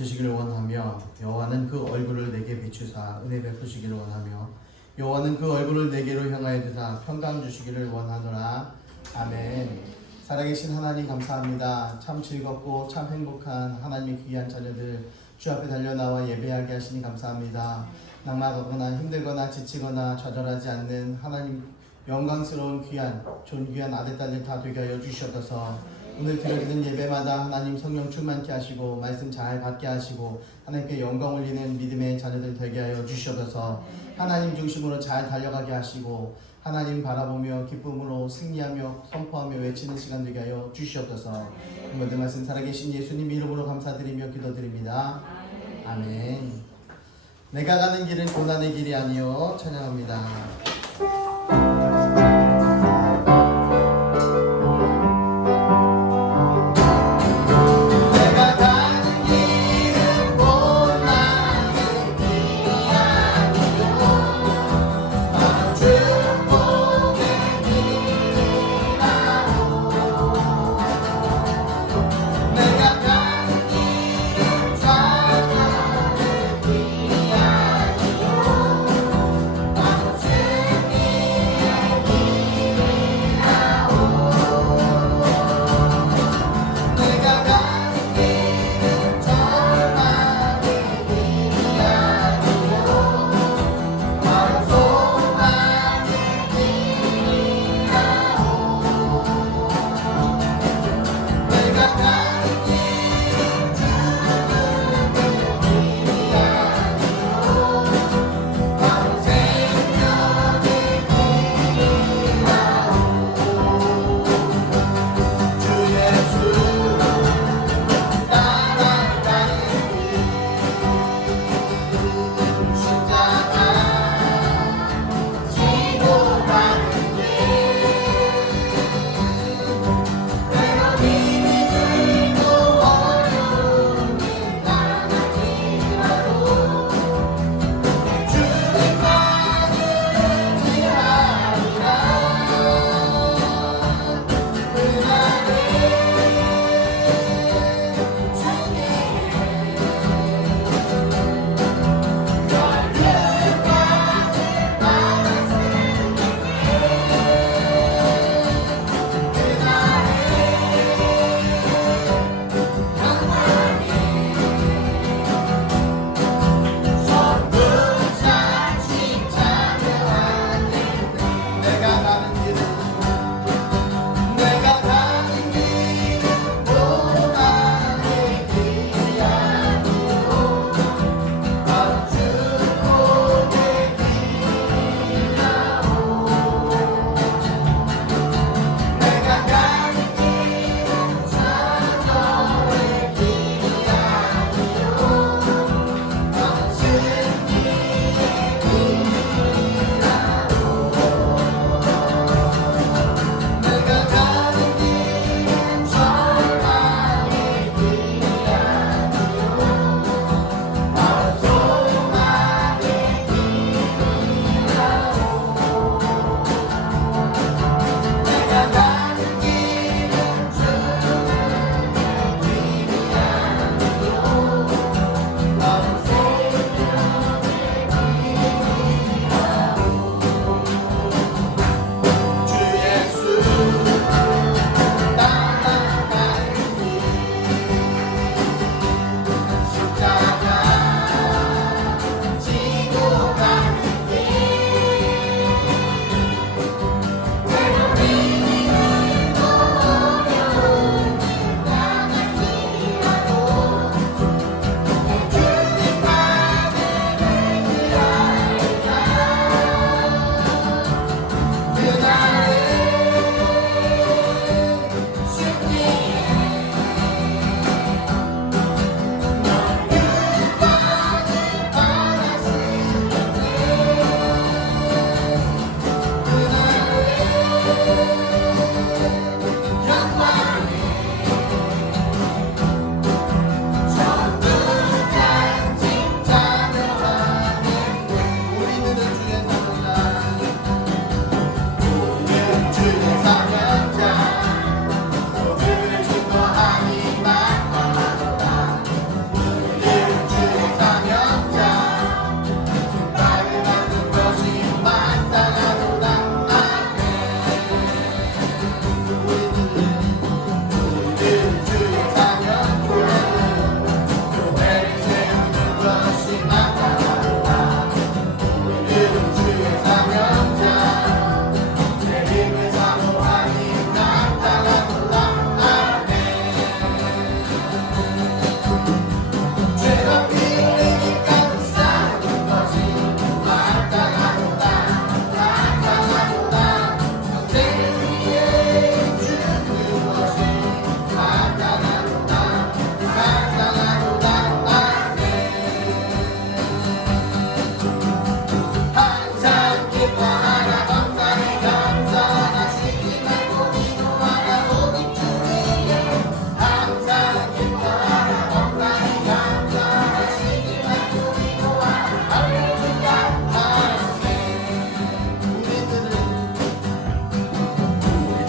주시기를 원하며 여호와는 그 얼굴을 내게 비추사 은혜 베푸시기를 원하며 여호와는 그 얼굴을 내게로 향하여 드사 평강 주시기를 원하노라. 아멘. 살아계신 하나님 감사합니다. 참 즐겁고 참 행복한 하나님의 귀한 자녀들 주 앞에 달려나와 예배하게 하시니 감사합니다. 낙마하거나 힘들거나 지치거나 좌절하지 않는 하나님 영광스러운 귀한 존귀한 아들 딸들 다 되게 하여 주시옵소서. 오늘 드려지는 예배마다 하나님 성령 충만케 하시고 말씀 잘 받게 하시고 하나님께 영광 올리는 믿음의 자녀들 되게 하여 주시옵소서. 하나님 중심으로 잘 달려가게 하시고 하나님 바라보며 기쁨으로 승리하며 선포하며 외치는 시간 되게 하여 주시옵소서. 모든 말씀 살아계신 예수님 이름으로 감사드리며 기도드립니다. 아멘. 내가 가는 길은 고난의 길이 아니요 찬양합니다. Yeah.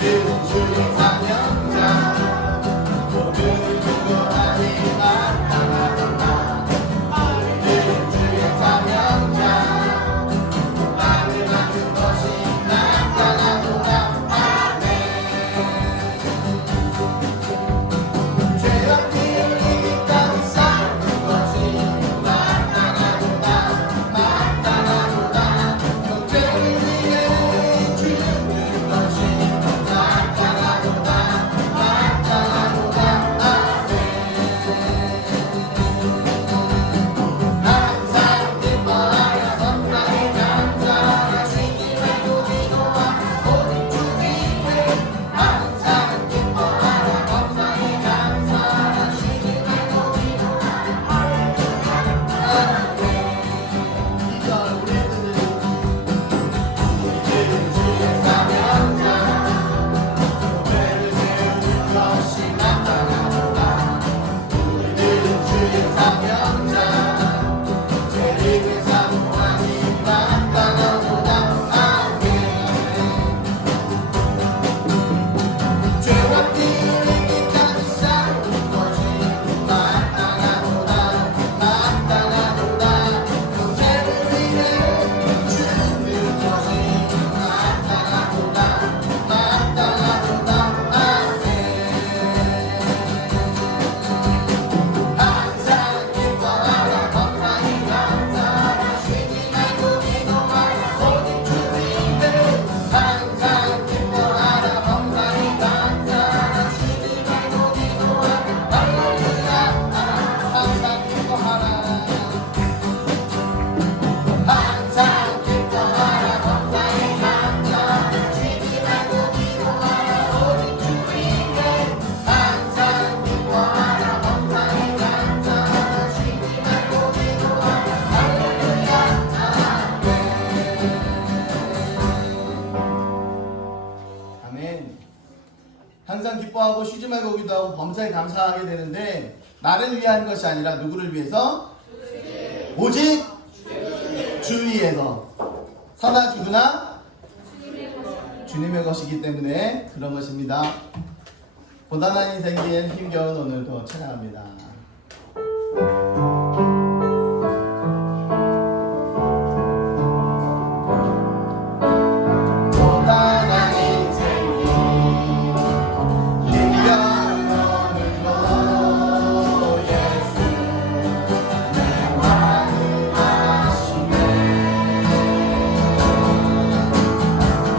우리들은 주의 사명자 모두 누구 아니 마땅하도다 우리들은 주의 사명자 나를 맡은 것이 나타나도다 죄와 피를 이기까지 싸우는 것이 마땅하도다 마땅하도다 경쟁을 위해 죽는 것이 마땅하도다 마땅하도다 항상 기뻐하여 범사에 감사하시니 말고 기도와 오직 주 위에 항상 기뻐하여 범사에 감사하시니 말고 기도와 이절 우리들은 주의 사명자 교회를 세우는 것이 나타나도다 우리들은 주의 사명자 죄를 사모하니 나타나도다 죄와 피를 이기까지 싸우는 것이 마땅하도다 마땅하도다 교제를 위해 죽는 것이 마땅하도다 마땅하도다 항상 기뻐하라 범사에 감사하시니 말고 기도하라 오직 주 위에 항상 기뻐하라 범사에 감사하시니 말고 기도하라 할렐루야 항상 기뻐하라 항상 기뻐하라 범사에 감사하시니 말고 기도하라 오직 주 위에 항상 기뻐하라 범사에 감사하시니 말고 기도하라 할렐루야 아멘. 항상 기뻐하고 쉬지 말고 기도하고 범사에 감사하게 되는데 나를 위한 것이 아니라 누구를 위해서? 오직 주 위에서 사나 죽으나 주님의 것이기 때문에 그런 것입니다. 고단한 인생기엔 힘겨운 오늘도 찬양합니다. 고단한 인생길 힘겨운 오늘도 예수 내 마음 아시네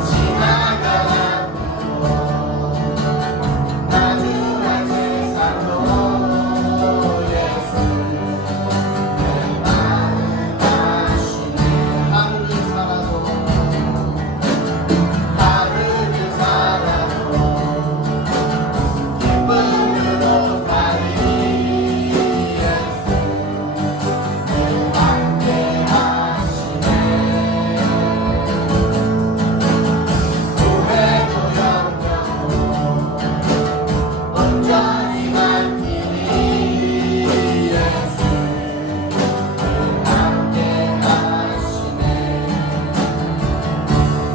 지나가는 나중한 세상도 예수 내 마음 아시네 하루를 살아도 하루를 살아도 기쁨으로 가리 예수 함께 하시네 후회도 염려도 온전히 맡기니 예수 함께 하시네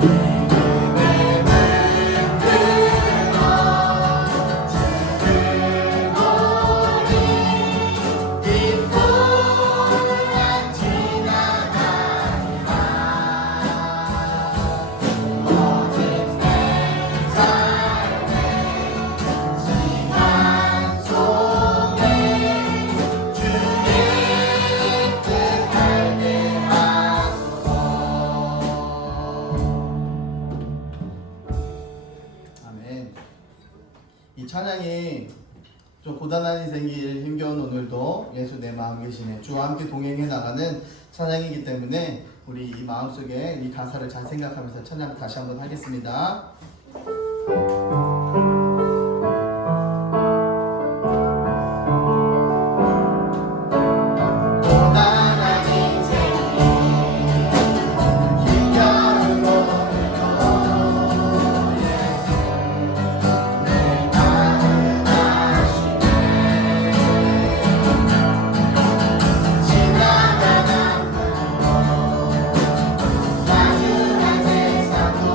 믿음을 들어 그분이 이 풍랑 지나가리라 오직 내 삶의 시간 속에 주의 뜻 알게 하소서 아멘. 이 찬양이 좀 고단한 인생길 힘겨운 오늘도 예수 내 마음 계시네 주와 함께 동행해 나가는 찬양이기 때문에 우리 이 마음속에 이 가사를 잘 생각하면서 찬양 다시 한번 하겠습니다. 고단한 인생길 힘겨운 오늘도 예수 내 마음 아시네 지나가는 나중한 세상도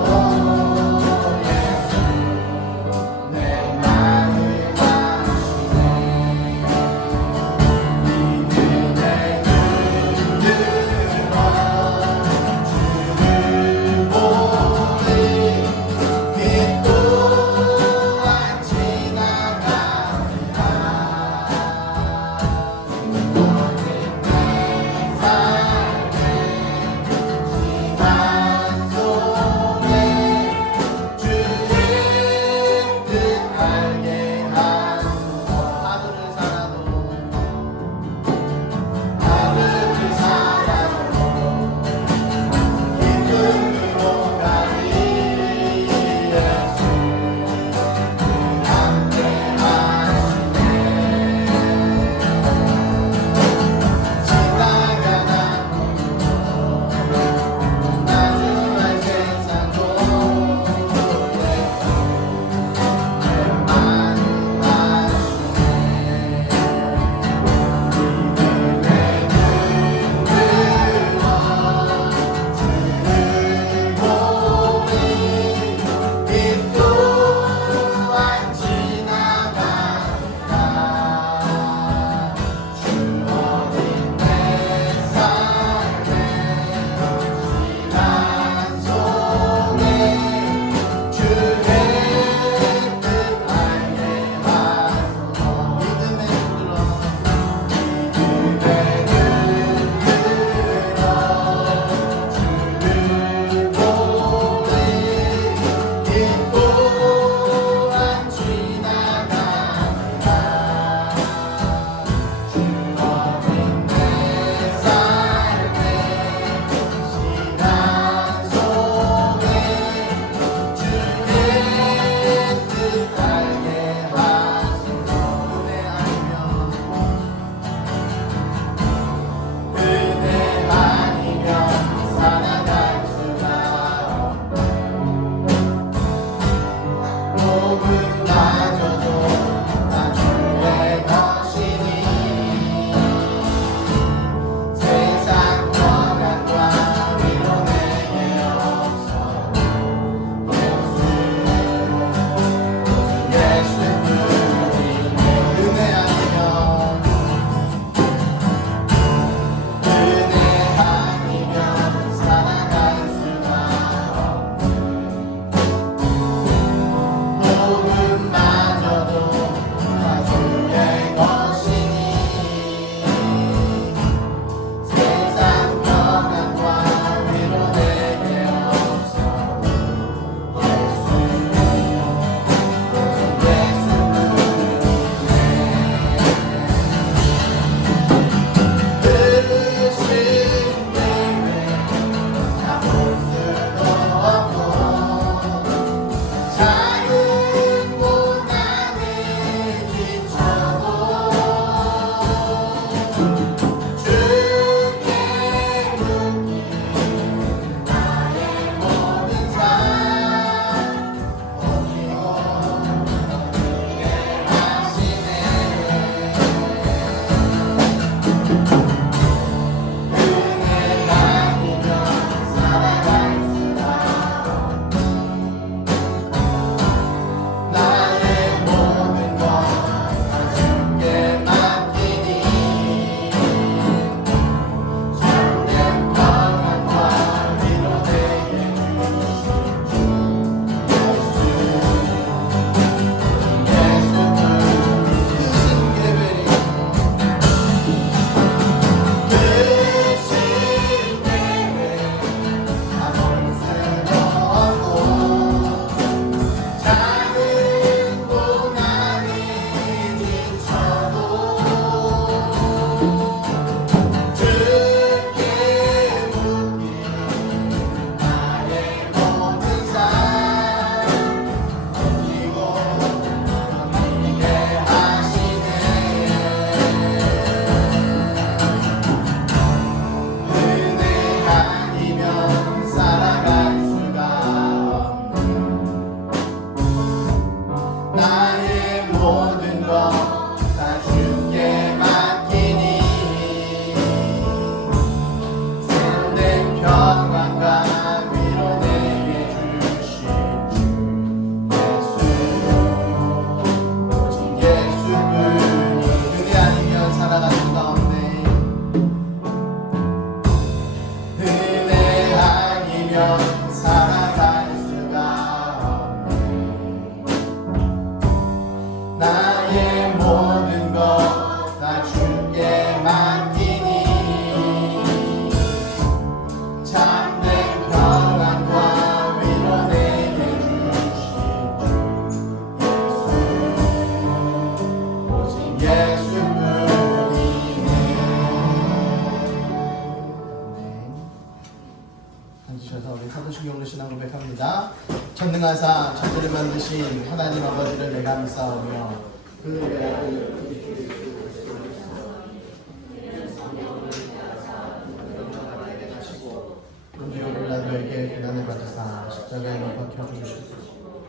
전능하사 천지를 만드신 하나님 아버지를 내가 믿사오며 우리를 나도에게 고난을 받으사 십자가에 못 박혀 죽으시고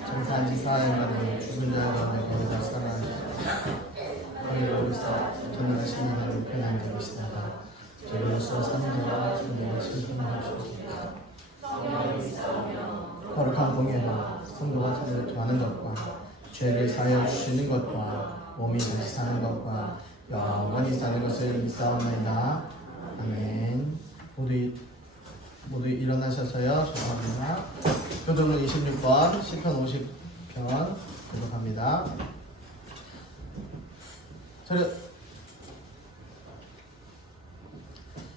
장사한 지 사흘 만에 죽은 자의 가운데 다시 살아나시고 우리로서 전능하신 하나님 편한 자이시다가 저희로서 사는 자와 주님의 신분하시고 거룩한 공예와 성도가 서로를 도하는 것과 죄를 사하여 주시는 것과 몸이 다시 사는 것과 영원히 사는 것을 믿사옵나이다. 아멘. 모두 일어나셔서요. 조합합니다. 교독은 26번, 시편 50편 교독합니다.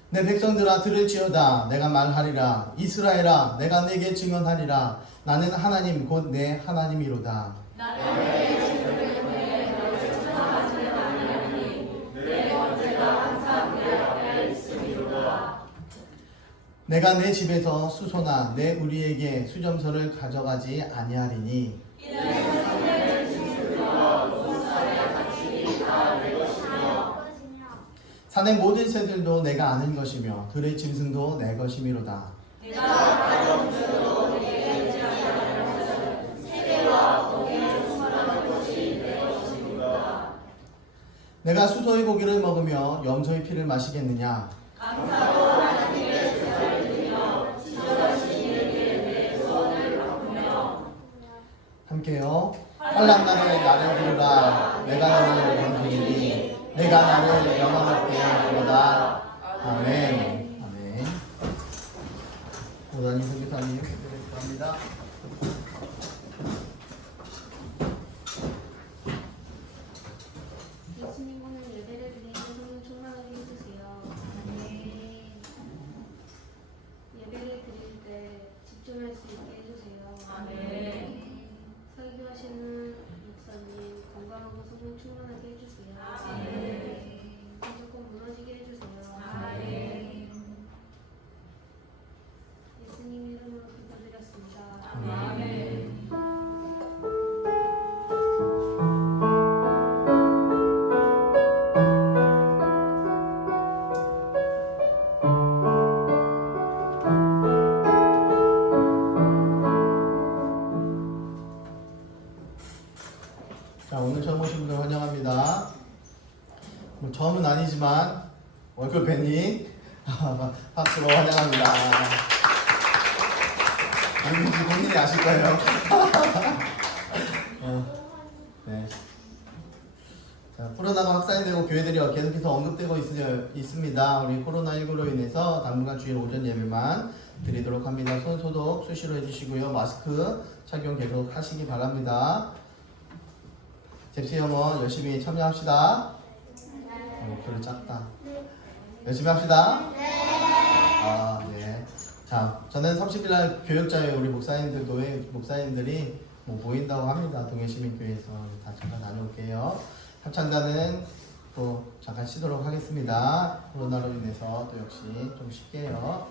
내 백성들아 들을지어다. 내가 말하리라. 이스라엘아 내가 내게 증언하리라. 나는 하나님 곧 내 하나님이로다. 내가 내 집에서 수소나 내 우리에게 수점서를 가져가지 아니하리니 산의 모든 새들도 내가 아는 것이며 들의 짐승도 내 것이미로다. 내가 수소의 고기를 먹으며 염소의 피를 마시겠느냐? 함께요. 환난날에 나를 부르라. 내가 너를 영주리니 내가 나를 영원하게 하리로다. 아멘. 아멘. 오단이 선교사님 기도합니다. 예수님 오늘 예배를 드리는 성령 충만하게 해주세요. 아멘. 예배를 드릴 때 집중할 수 있게 해주세요. 아멘. 설교하시는 목사님 건강하고 성령 충만하게 해주세요. 아멘. 무조건 무너지게 해주세요. 아멘. 예수님 이름으로 기도드렸습니다. 아멘. 자, 오늘 처음 오신 분들 환영합니다. 뭐 처음은 아니지만 월클 팬이 박수로 환영합니다. 누군지 본인이 아실 거예요. 네. 자, 코로나가 확산이 되고 교회들이 계속해서 언급되고 있습니다. 우리 코로나19로 인해서 당분간 주일 오전 예배만 드리도록 합니다. 손 소독 수시로 해주시고요. 마스크 착용 계속 하시기 바랍니다. 잽시 영어 열심히 참여합시다. 목소리 작다. 열심히 합시다. 네. 자, 저는 30일 날 교육자회 우리 목사님들이 뭐 모인다고 합니다. 동해시민교회에서 다 잠깐 다녀올게요. 합창단은 또 잠깐 쉬도록 하겠습니다. 코로나로 인해서 또 역시 좀 쉽게요.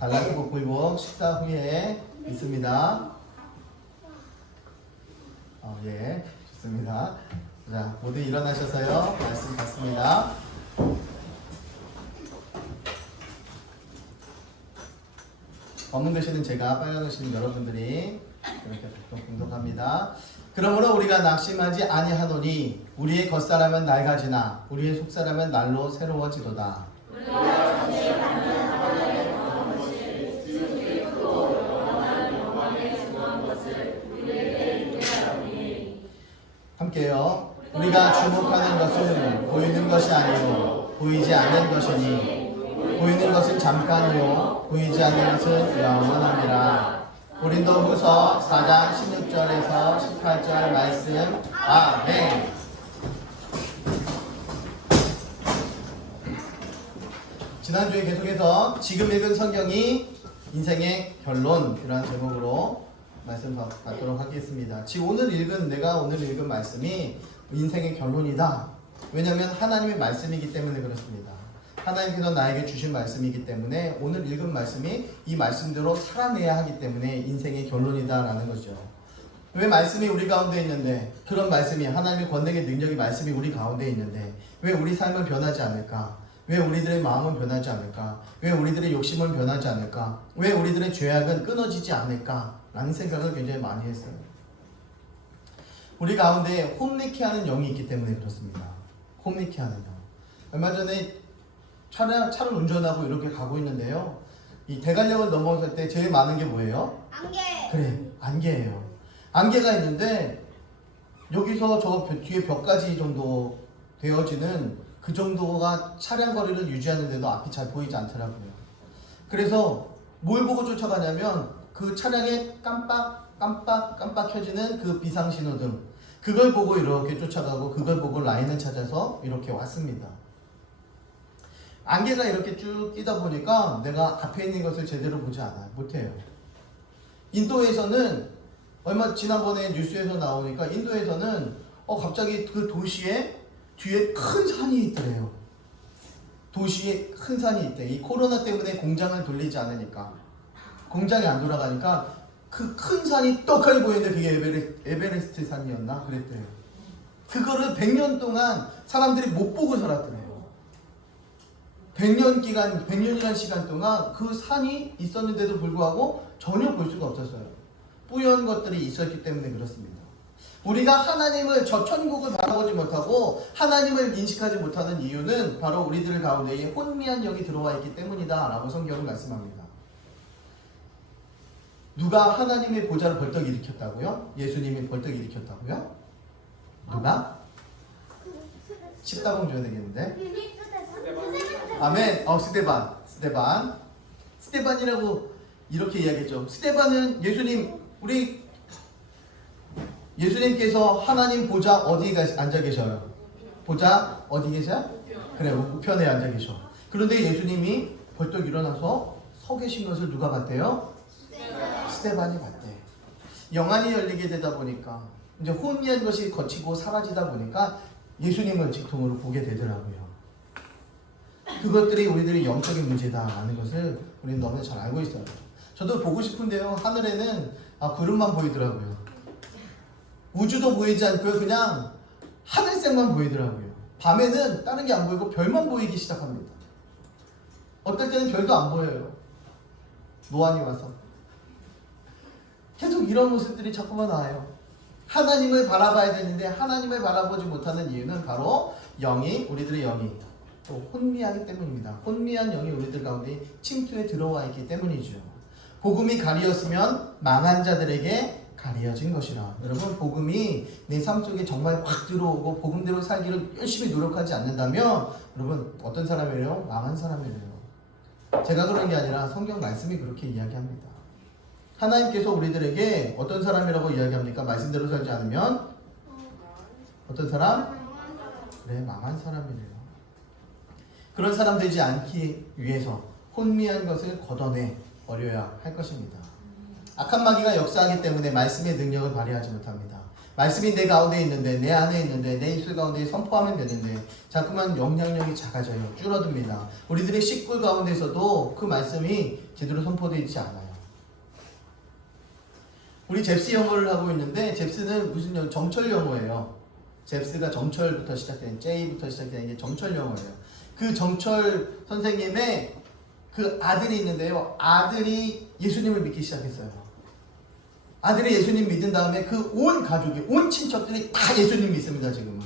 달라지고 굴복 식사 후에 있습니다. 예. 좋습니다. 자, 모두 일어나셔서요. 말씀 받습니다. 검은 글씨는 제가, 빨간 글씨는 여러분들이 이렇게 공독합니다. 그러므로 우리가 낙심하지 아니하노니 우리의 겉사람은 낡아지나 우리의 속사람은 날로 새로워지도다. 함께요. 우리가 주목하는 것은 보이는 것이 아니요 보이지 않는 것이니 보이는 것은 잠깐이요 보이지 않는 것은 영원함이라. 고린도후서 4장 16절에서 18절 말씀. 아멘. 지난주에 계속해서 지금 읽은 성경이 인생의 결론이라는 제목으로 말씀 받도록 하겠습니다. 내가 오늘 읽은 말씀이 인생의 결론이다. 왜냐하면 하나님의 말씀이기 때문에 그렇습니다. 하나님께서 나에게 주신 말씀이기 때문에 오늘 읽은 말씀이 이 말씀대로 살아내야 하기 때문에 인생의 결론이다라는 거죠. 왜 말씀이 우리 가운데 있는데, 그런 말씀이 하나님의 권능의 능력이 말씀이 우리 가운데 있는데 왜 우리 삶은 변하지 않을까? 왜 우리들의 마음은 변하지 않을까? 왜 우리들의 욕심은 변하지 않을까? 왜 우리들의 죄악은 끊어지지 않을까? 라는 생각을 굉장히 많이 했어요. 우리 가운데 홈리케하는 영이 있기 때문에 그렇습니다. 홈리케하는 영. 얼마 전에 차를 운전하고 이렇게 가고 있는데요. 이 대관령을 넘어설 때 제일 많은 게 뭐예요? 안개. 그래, 안개예요. 안개가 있는데 여기서 저 뒤에 벽까지 정도 되어지는 그 정도가 차량 거리를 유지하는데도 앞이 잘 보이지 않더라고요. 그래서 뭘 보고 쫓아가냐면 그 차량에 깜빡 켜지는 그 비상신호등, 그걸 보고 이렇게 쫓아가고 그걸 보고 라인을 찾아서 이렇게 왔습니다. 안개가 이렇게 쭉 끼다 보니까 내가 앞에 있는 것을 제대로 보지 못해요. 인도에서는 지난번에 뉴스에서 나오니까 인도에서는 갑자기 그 도시에 뒤에 큰 산이 있더래요. 도시에 큰 산이 있대. 이 코로나 때문에 공장을 돌리지 않으니까, 공장이 안 돌아가니까 그 큰 산이 떡하니 보이는데 그게 에베레스트 산이었나? 그랬대요. 그거를 100년 동안 사람들이 못 보고 살았더래요. 100년이라는 시간 동안 그 산이 있었는데도 불구하고 전혀 볼 수가 없었어요. 뿌연 것들이 있었기 때문에 그렇습니다. 우리가 하나님을, 저 천국을 바라보지 못하고 하나님을 인식하지 못하는 이유는 바로 우리들 가운데에 혼미한 영이 들어와 있기 때문이다 라고 성경은 말씀합니다. 누가 하나님의 보좌를 벌떡 일으켰다고요? 예수님이 벌떡 일으켰다고요? 누가? 십다봉 줘야 되겠는데? 아멘. 스데반이라고 이렇게 이야기했죠. 스데반은 예수님께서 하나님 보좌 어디 앉아 계셔요? 보좌 어디 계세요? 그래, 우편에 앉아 계셔. 그런데 예수님이 벌떡 일어나서 서 계신 것을 누가 봤대요? 스데반이 봤대. 영안이 열리게 되다 보니까, 이제 혼미한 것이 거치고 사라지다 보니까 예수님을 직통으로 보게 되더라고요. 그것들이 우리들의 영적인 문제다라는 것을 우리는 너무 잘 알고 있어요. 저도 보고 싶은데요, 하늘에는 구름만 보이더라고요. 우주도 보이지 않고요, 그냥 하늘색만 보이더라고요. 밤에는 다른 게 안 보이고 별만 보이기 시작합니다. 어떨 때는 별도 안 보여요. 노안이 와서. 계속 이런 모습들이 자꾸만 나와요. 하나님을 바라봐야 되는데 하나님을 바라보지 못하는 이유는 바로 우리들의 영이 또 혼미하기 때문입니다. 혼미한 영이 우리들 가운데 침투에 들어와 있기 때문이죠. 복음이 가리었으면 망한 자들에게 가리어진 것이라. 여러분, 복음이 내 삶 속에 정말 확 들어오고 복음대로 살기를 열심히 노력하지 않는다면 여러분, 어떤 사람이래요? 망한 사람이래요. 제가 그런 게 아니라 성경 말씀이 그렇게 이야기합니다. 하나님께서 우리들에게 어떤 사람이라고 이야기합니까? 말씀대로 살지 않으면 어떤 사람? 그래, 망한 사람이래요. 그런 사람 되지 않기 위해서 혼미한 것을 걷어내 버려야 할 것입니다. 악한 마귀가 역사하기 때문에 말씀의 능력을 발휘하지 못합니다. 말씀이 내 가운데 있는데, 내 안에 있는데, 내 입술 가운데 선포하면 되는데 자꾸만 영향력이 작아져요. 줄어듭니다. 우리들의 식구 가운데서도 그 말씀이 제대로 선포되어 있지 않아요. 우리 잽스 영어를 하고 있는데, 잽스는 무슨 영어? 정철 영어예요. 잽스가 정철부터 시작된, J부터 시작된 이게 정철 영어예요. 그 정철 선생님의 그 아들이 있는데요. 아들이 예수님을 믿기 시작했어요. 아들이 예수님 믿은 다음에 그 온 가족이, 온 친척들이 다 예수님 믿습니다, 지금은.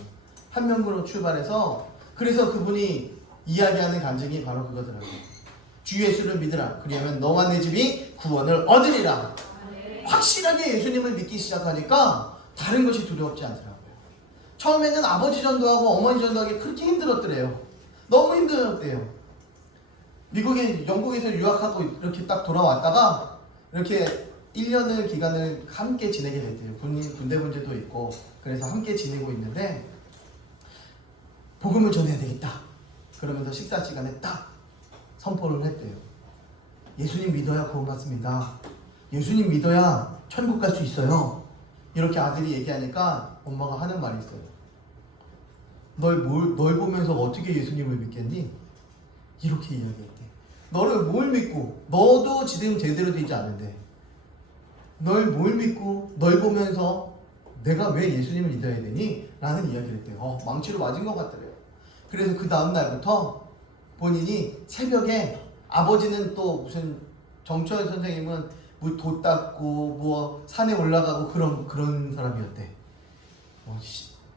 한 명으로 출발해서. 그래서 그분이 이야기하는 간증이 바로 그거더라고요. 주 예수를 믿으라. 그러면 너와 내 집이 구원을 얻으리라. 확실하게 예수님을 믿기 시작하니까 다른 것이 두렵지 않더라고요. 처음에는 아버지 전도하고 어머니 전도하기 그렇게 힘들었더래요. 너무 힘들었대요. 영국에서 유학하고 이렇게 딱 돌아왔다가 이렇게 1년을 기간을 함께 지내게 됐대요. 군대 문제도 있고 그래서 함께 지내고 있는데 복음을 전해야 되겠다. 그러면서 식사 시간에 딱 선포를 했대요. 예수님 믿어야 구원받습니다. 예수님 믿어야 천국 갈 수 있어요. 이렇게 아들이 얘기하니까 엄마가 하는 말이 있어요. 널 보면서 어떻게 예수님을 믿겠니? 이렇게 이야기했대. 너를 뭘 믿고, 너도 지금 제대로 되지 않은데 널 뭘 믿고 널 보면서 내가 왜 예수님을 믿어야 되니? 라는 이야기를 했대요. 망치로 맞은 것 같더래요. 그래서 그 다음 날부터 본인이 새벽에, 아버지는 또 무슨 정초연 선생님은 뭐 돛 닦고 뭐 산에 올라가고 그런 사람이었대.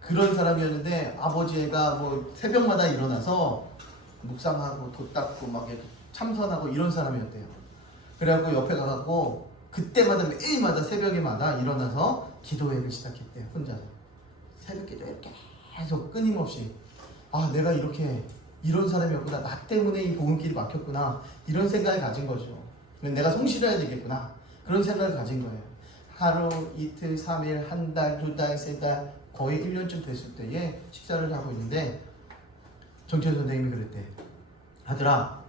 그런 사람이었는데 아버지가 뭐 새벽마다 일어나서 묵상하고 돛 닦고 막 이렇게 참선하고 이런 사람이었대요. 그래갖고 옆에 가갖고 그때마다 매일마다 새벽에마다 일어나서 기도회를 시작했대요. 혼자서 새벽 기도회 계속 끊임없이, 아 내가 이렇게 이런 사람이었구나, 나 때문에 이 복음길이 막혔구나, 이런 생각을 가진 거죠. 내가 성실해야 되겠구나, 그런 생각을 가진 거예요. 하루, 이틀, 3일, 한 달, 2달, 3달, 거의 1년쯤 됐을 때에 식사를 하고 있는데 정철 선생님이 그랬대. 아들아,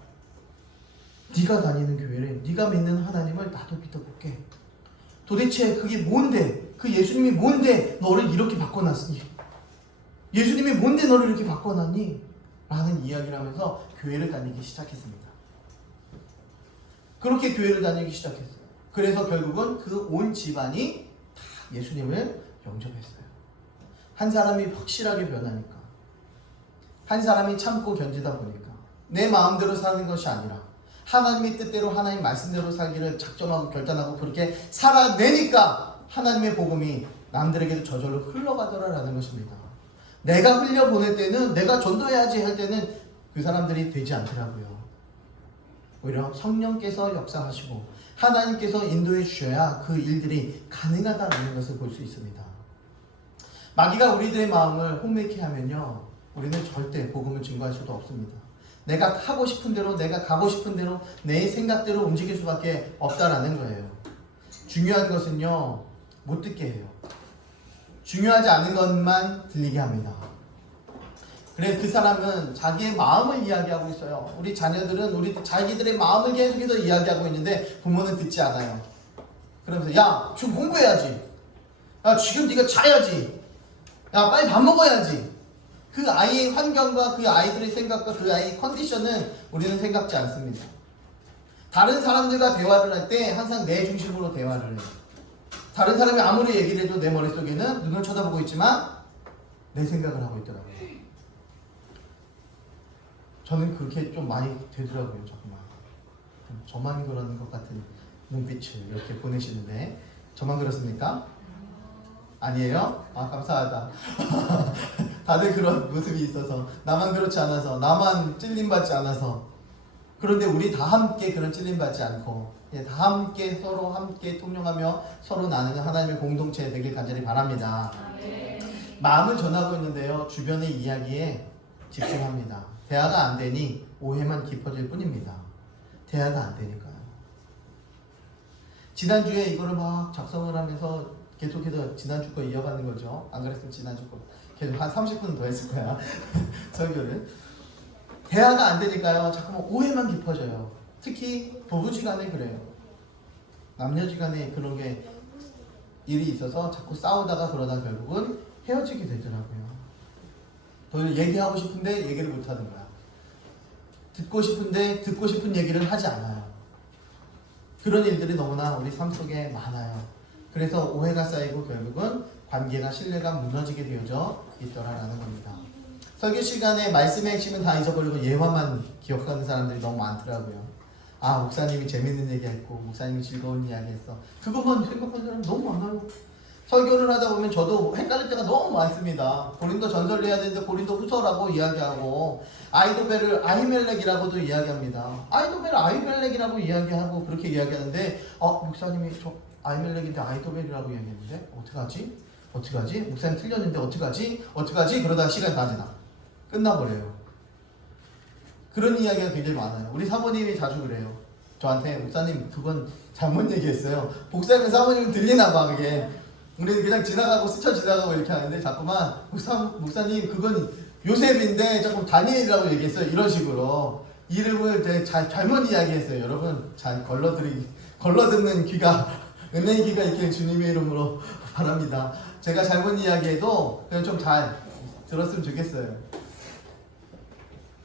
네가 다니는 교회를, 네가 믿는 하나님을 나도 믿어볼게. 도대체 그게 뭔데, 그 예수님이 뭔데 너를 이렇게 바꿔놨으니, 예수님이 뭔데 너를 이렇게 바꿔놨니? 라는 이야기를 하면서 교회를 다니기 시작했습니다. 그렇게 교회를 다니기 시작했어요. 그래서 결국은 그 온 집안이 다 예수님을 영접했어요. 한 사람이 확실하게 변하니까, 한 사람이 참고 견디다 보니까, 내 마음대로 사는 것이 아니라 하나님의 뜻대로, 하나님 말씀대로 살기를 작정하고 결단하고 그렇게 살아내니까 하나님의 복음이 남들에게도 저절로 흘러가더라라는 것입니다. 내가 흘려보낼 때는, 내가 전도해야지 할 때는 그 사람들이 되지 않더라고요. 오히려 성령께서 역사하시고 하나님께서 인도해 주셔야 그 일들이 가능하다는 것을 볼 수 있습니다. 마귀가 우리들의 마음을 혼미케 하면요, 우리는 절대 복음을 증거할 수도 없습니다. 내가 하고 싶은 대로, 내가 가고 싶은 대로, 내 생각대로 움직일 수밖에 없다라는 거예요. 중요한 것은요, 못 듣게 해요. 중요하지 않은 것만 들리게 합니다. 그래, 그 사람은 자기의 마음을 이야기하고 있어요. 우리 자녀들은 우리 자기들의 마음을 계속해서 이야기하고 있는데 부모는 듣지 않아요. 그러면서 야, 지금 공부해야지. 야, 지금 네가 자야지. 야, 빨리 밥 먹어야지. 그 아이의 환경과 그 아이들의 생각과 그 아이의 컨디션은 우리는 생각지 않습니다. 다른 사람들과 대화를 할 때 항상 내 중심으로 대화를 해요. 다른 사람이 아무리 얘기를 해도 내 머릿속에는 눈을 쳐다보고 있지만 내 생각을 하고 있더라고요. 저는 그렇게 좀 많이 되더라고요. 정말 저만 그러는 것 같은 눈빛을 이렇게 보내시는데, 저만 그렇습니까? 아니에요? 아, 감사하다. 다들 그런 모습이 있어서, 나만 그렇지 않아서, 나만 찔림받지 않아서. 그런데 우리 다 함께 그런 찔림받지 않고, 다 함께 서로 함께 통용하며 서로 나누는 하나님의 공동체 되길 간절히 바랍니다. 마음을 전하고 있는데요, 주변의 이야기에 집중합니다. 대화가 안 되니 오해만 깊어질 뿐입니다. 대화가 안 되니까요. 지난주에 이거를 막 작성을 하면서 계속해서 지난주 거 이어가는 거죠. 안 그랬으면 지난주 거 계속 한 30분 더 했을 거야. 설교를. 대화가 안 되니까요, 자꾸만 오해만 깊어져요. 특히 부부지간에 그래요. 남녀지간에 그런 게 일이 있어서 자꾸 싸우다가 그러다 결국은 헤어지게 되더라고요. 더 얘기하고 싶은데 얘기를 못 하는 거야. 듣고 싶은데 듣고 싶은 얘기를 하지 않아요. 그런 일들이 너무나 우리 삶 속에 많아요. 그래서 오해가 쌓이고 결국은 관계가, 신뢰가 무너지게 되어져 있더라라는 겁니다. 설교 시간에 말씀의 핵심은 다 잊어버리고 예화만 기억하는 사람들이 너무 많더라고요. 아, 목사님이 재밌는 얘기했고, 목사님이 즐거운 이야기했어. 그것만 생각하는 사람 너무 많아요. 설교를 하다 보면 저도 헷갈릴 때가 너무 많습니다. 고린도 전설을 해야 되는데 고린도 후서라고 이야기하고, 아이도벨을 아히멜렉이라고도 이야기합니다. 아이도벨을 아히멜렉이라고 이야기하고 그렇게 이야기하는데, 목사님이 저 아히멜렉인데 아이도벨이라고 이야기했는데 어떡하지? 어떡하지? 목사님 틀렸는데 어떡하지? 어떡하지? 그러다가 시간이 다 지나 끝나버려요. 그런 이야기가 굉장히 많아요. 우리 사모님이 자주 그래요. 저한테 목사님 그건 잘못 얘기했어요. 목사님 사모님 들리나 봐 그게. 우리 그냥 지나가고 스쳐 지나가고 이렇게 하는데 자꾸만 목사님 그건 요셉인데 조금 다니엘이라고 얘기했어요. 이런 식으로 이름을 잘못 이야기했어요. 여러분 잘 걸러듣는 귀가, 은혜의 귀가 있길 주님의 이름으로 바랍니다. 제가 잘못 이야기해도 그냥 좀 잘 들었으면 좋겠어요.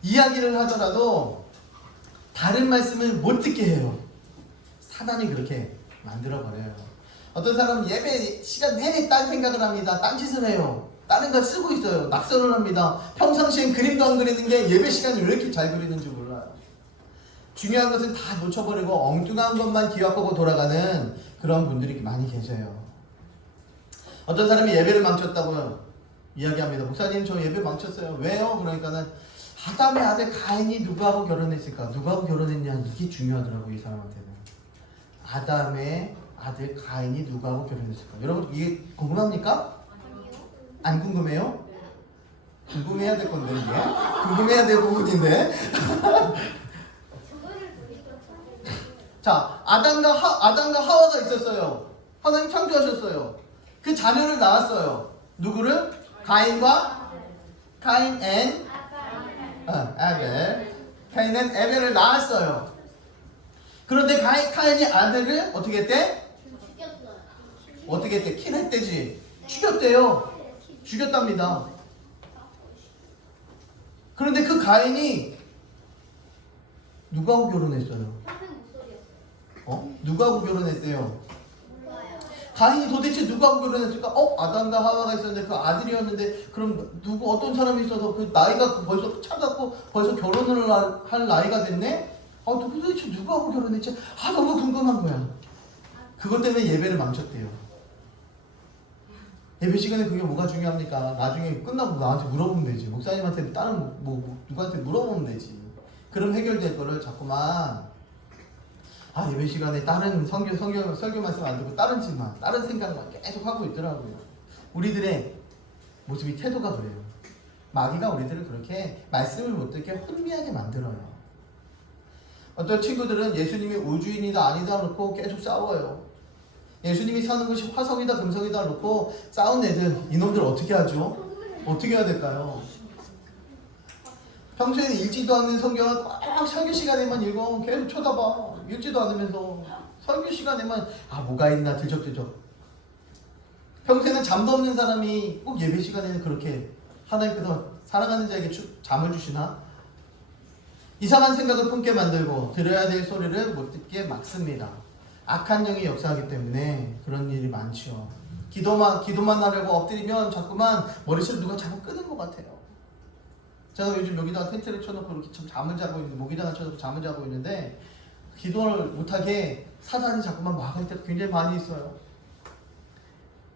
이야기를 하더라도 다른 말씀을 못 듣게 해요. 사단이 그렇게 만들어버려요. 어떤 사람은 예배 시간 내내 딴 생각을 합니다. 딴짓을 해요. 다른 걸 쓰고 있어요. 낙서를 합니다. 평상시엔 그림도 안 그리는 게 예배 시간을 왜 이렇게 잘 그리는지 몰라요. 중요한 것은 다 놓쳐버리고 엉뚱한 것만 기억하고 돌아가는 그런 분들이 많이 계세요. 어떤 사람이 예배를 망쳤다고요 이야기합니다. 목사님 저 예배 망쳤어요. 왜요? 그러니까는 아담의 아들 가인이 누구하고 결혼했을까? 누구하고 결혼했냐 이게 중요하더라고요. 이 사람한테는. 아담의 아들 가인이 누구하고 결혼했을까? 여러분 이게 궁금합니까? 안 궁금해요? 궁금해야 될 건데 이게 궁금해야 될 부분인데 자 아담과 하와가 있었어요. 하나님 창조하셨어요. 그 자녀를 낳았어요. 누구를? 가인과 카인 앤 아벨. 카인 앤 에벨을 낳았어요. 그런데 카인이 아들을 어떻게 했대? 어떻게 했대? 킬했대지. 죽였대요. 죽였답니다. 그런데 그 가인이 누구하고 결혼했어요? 누구하고 결혼했대요? 가인이 도대체 누구하고 결혼했을까? 아담과 하와가 있었는데 그 아들이었는데 그럼 어떤 사람이 있어서 그 나이가 벌써 차갖고 벌써 결혼을 할 나이가 됐네? 도대체 누구하고 결혼했지? 너무 궁금한 거야. 그것 때문에 예배를 망쳤대요. 예배 시간에 그게 뭐가 중요합니까? 나중에 끝나고 나한테 물어보면 되지. 목사님한테 다른 누구한테 물어보면 되지. 그럼 해결될 거를 자꾸만 예배 시간에 다른 설교 말씀 안 듣고 다른 생각만 계속 하고 있더라고요. 우리들의 모습이 태도가 그래요. 마귀가 우리들을 그렇게 말씀을 못 듣게 혼미하게 만들어요. 어떤 친구들은 예수님이 우주인이다 아니다 놓고 계속 싸워요. 예수님이 사는 것이 화성이다 금성이다 놓고 싸운 애들, 이놈들 어떻게 하죠? 어떻게 해야 될까요? 평소에는 읽지도 않는 성경을 꼭 설교 시간에만 읽어. 계속 쳐다봐. 읽지도 않으면서 설교 시간에만 뭐가 있나 들적들적. 평소에는 잠도 없는 사람이 꼭 예배 시간에는 그렇게 하나님께서 사랑하는 자에게 잠을 주시나? 이상한 생각을 품게 만들고 들어야 될 소리를 못 듣게 막습니다. 악한 영이 역사하기 때문에 그런 일이 많죠. 기도만 하려고 엎드리면 자꾸만 머리채를 누가 자꾸 끄는 것 같아요. 제가 요즘 여기다가 텐트를 쳐놓고 이렇게 잠을 자고 있는데, 모기장을 쳐놓고 잠을 자고 있는데, 기도를 못하게 사단이 자꾸만 막을 때가 굉장히 많이 있어요.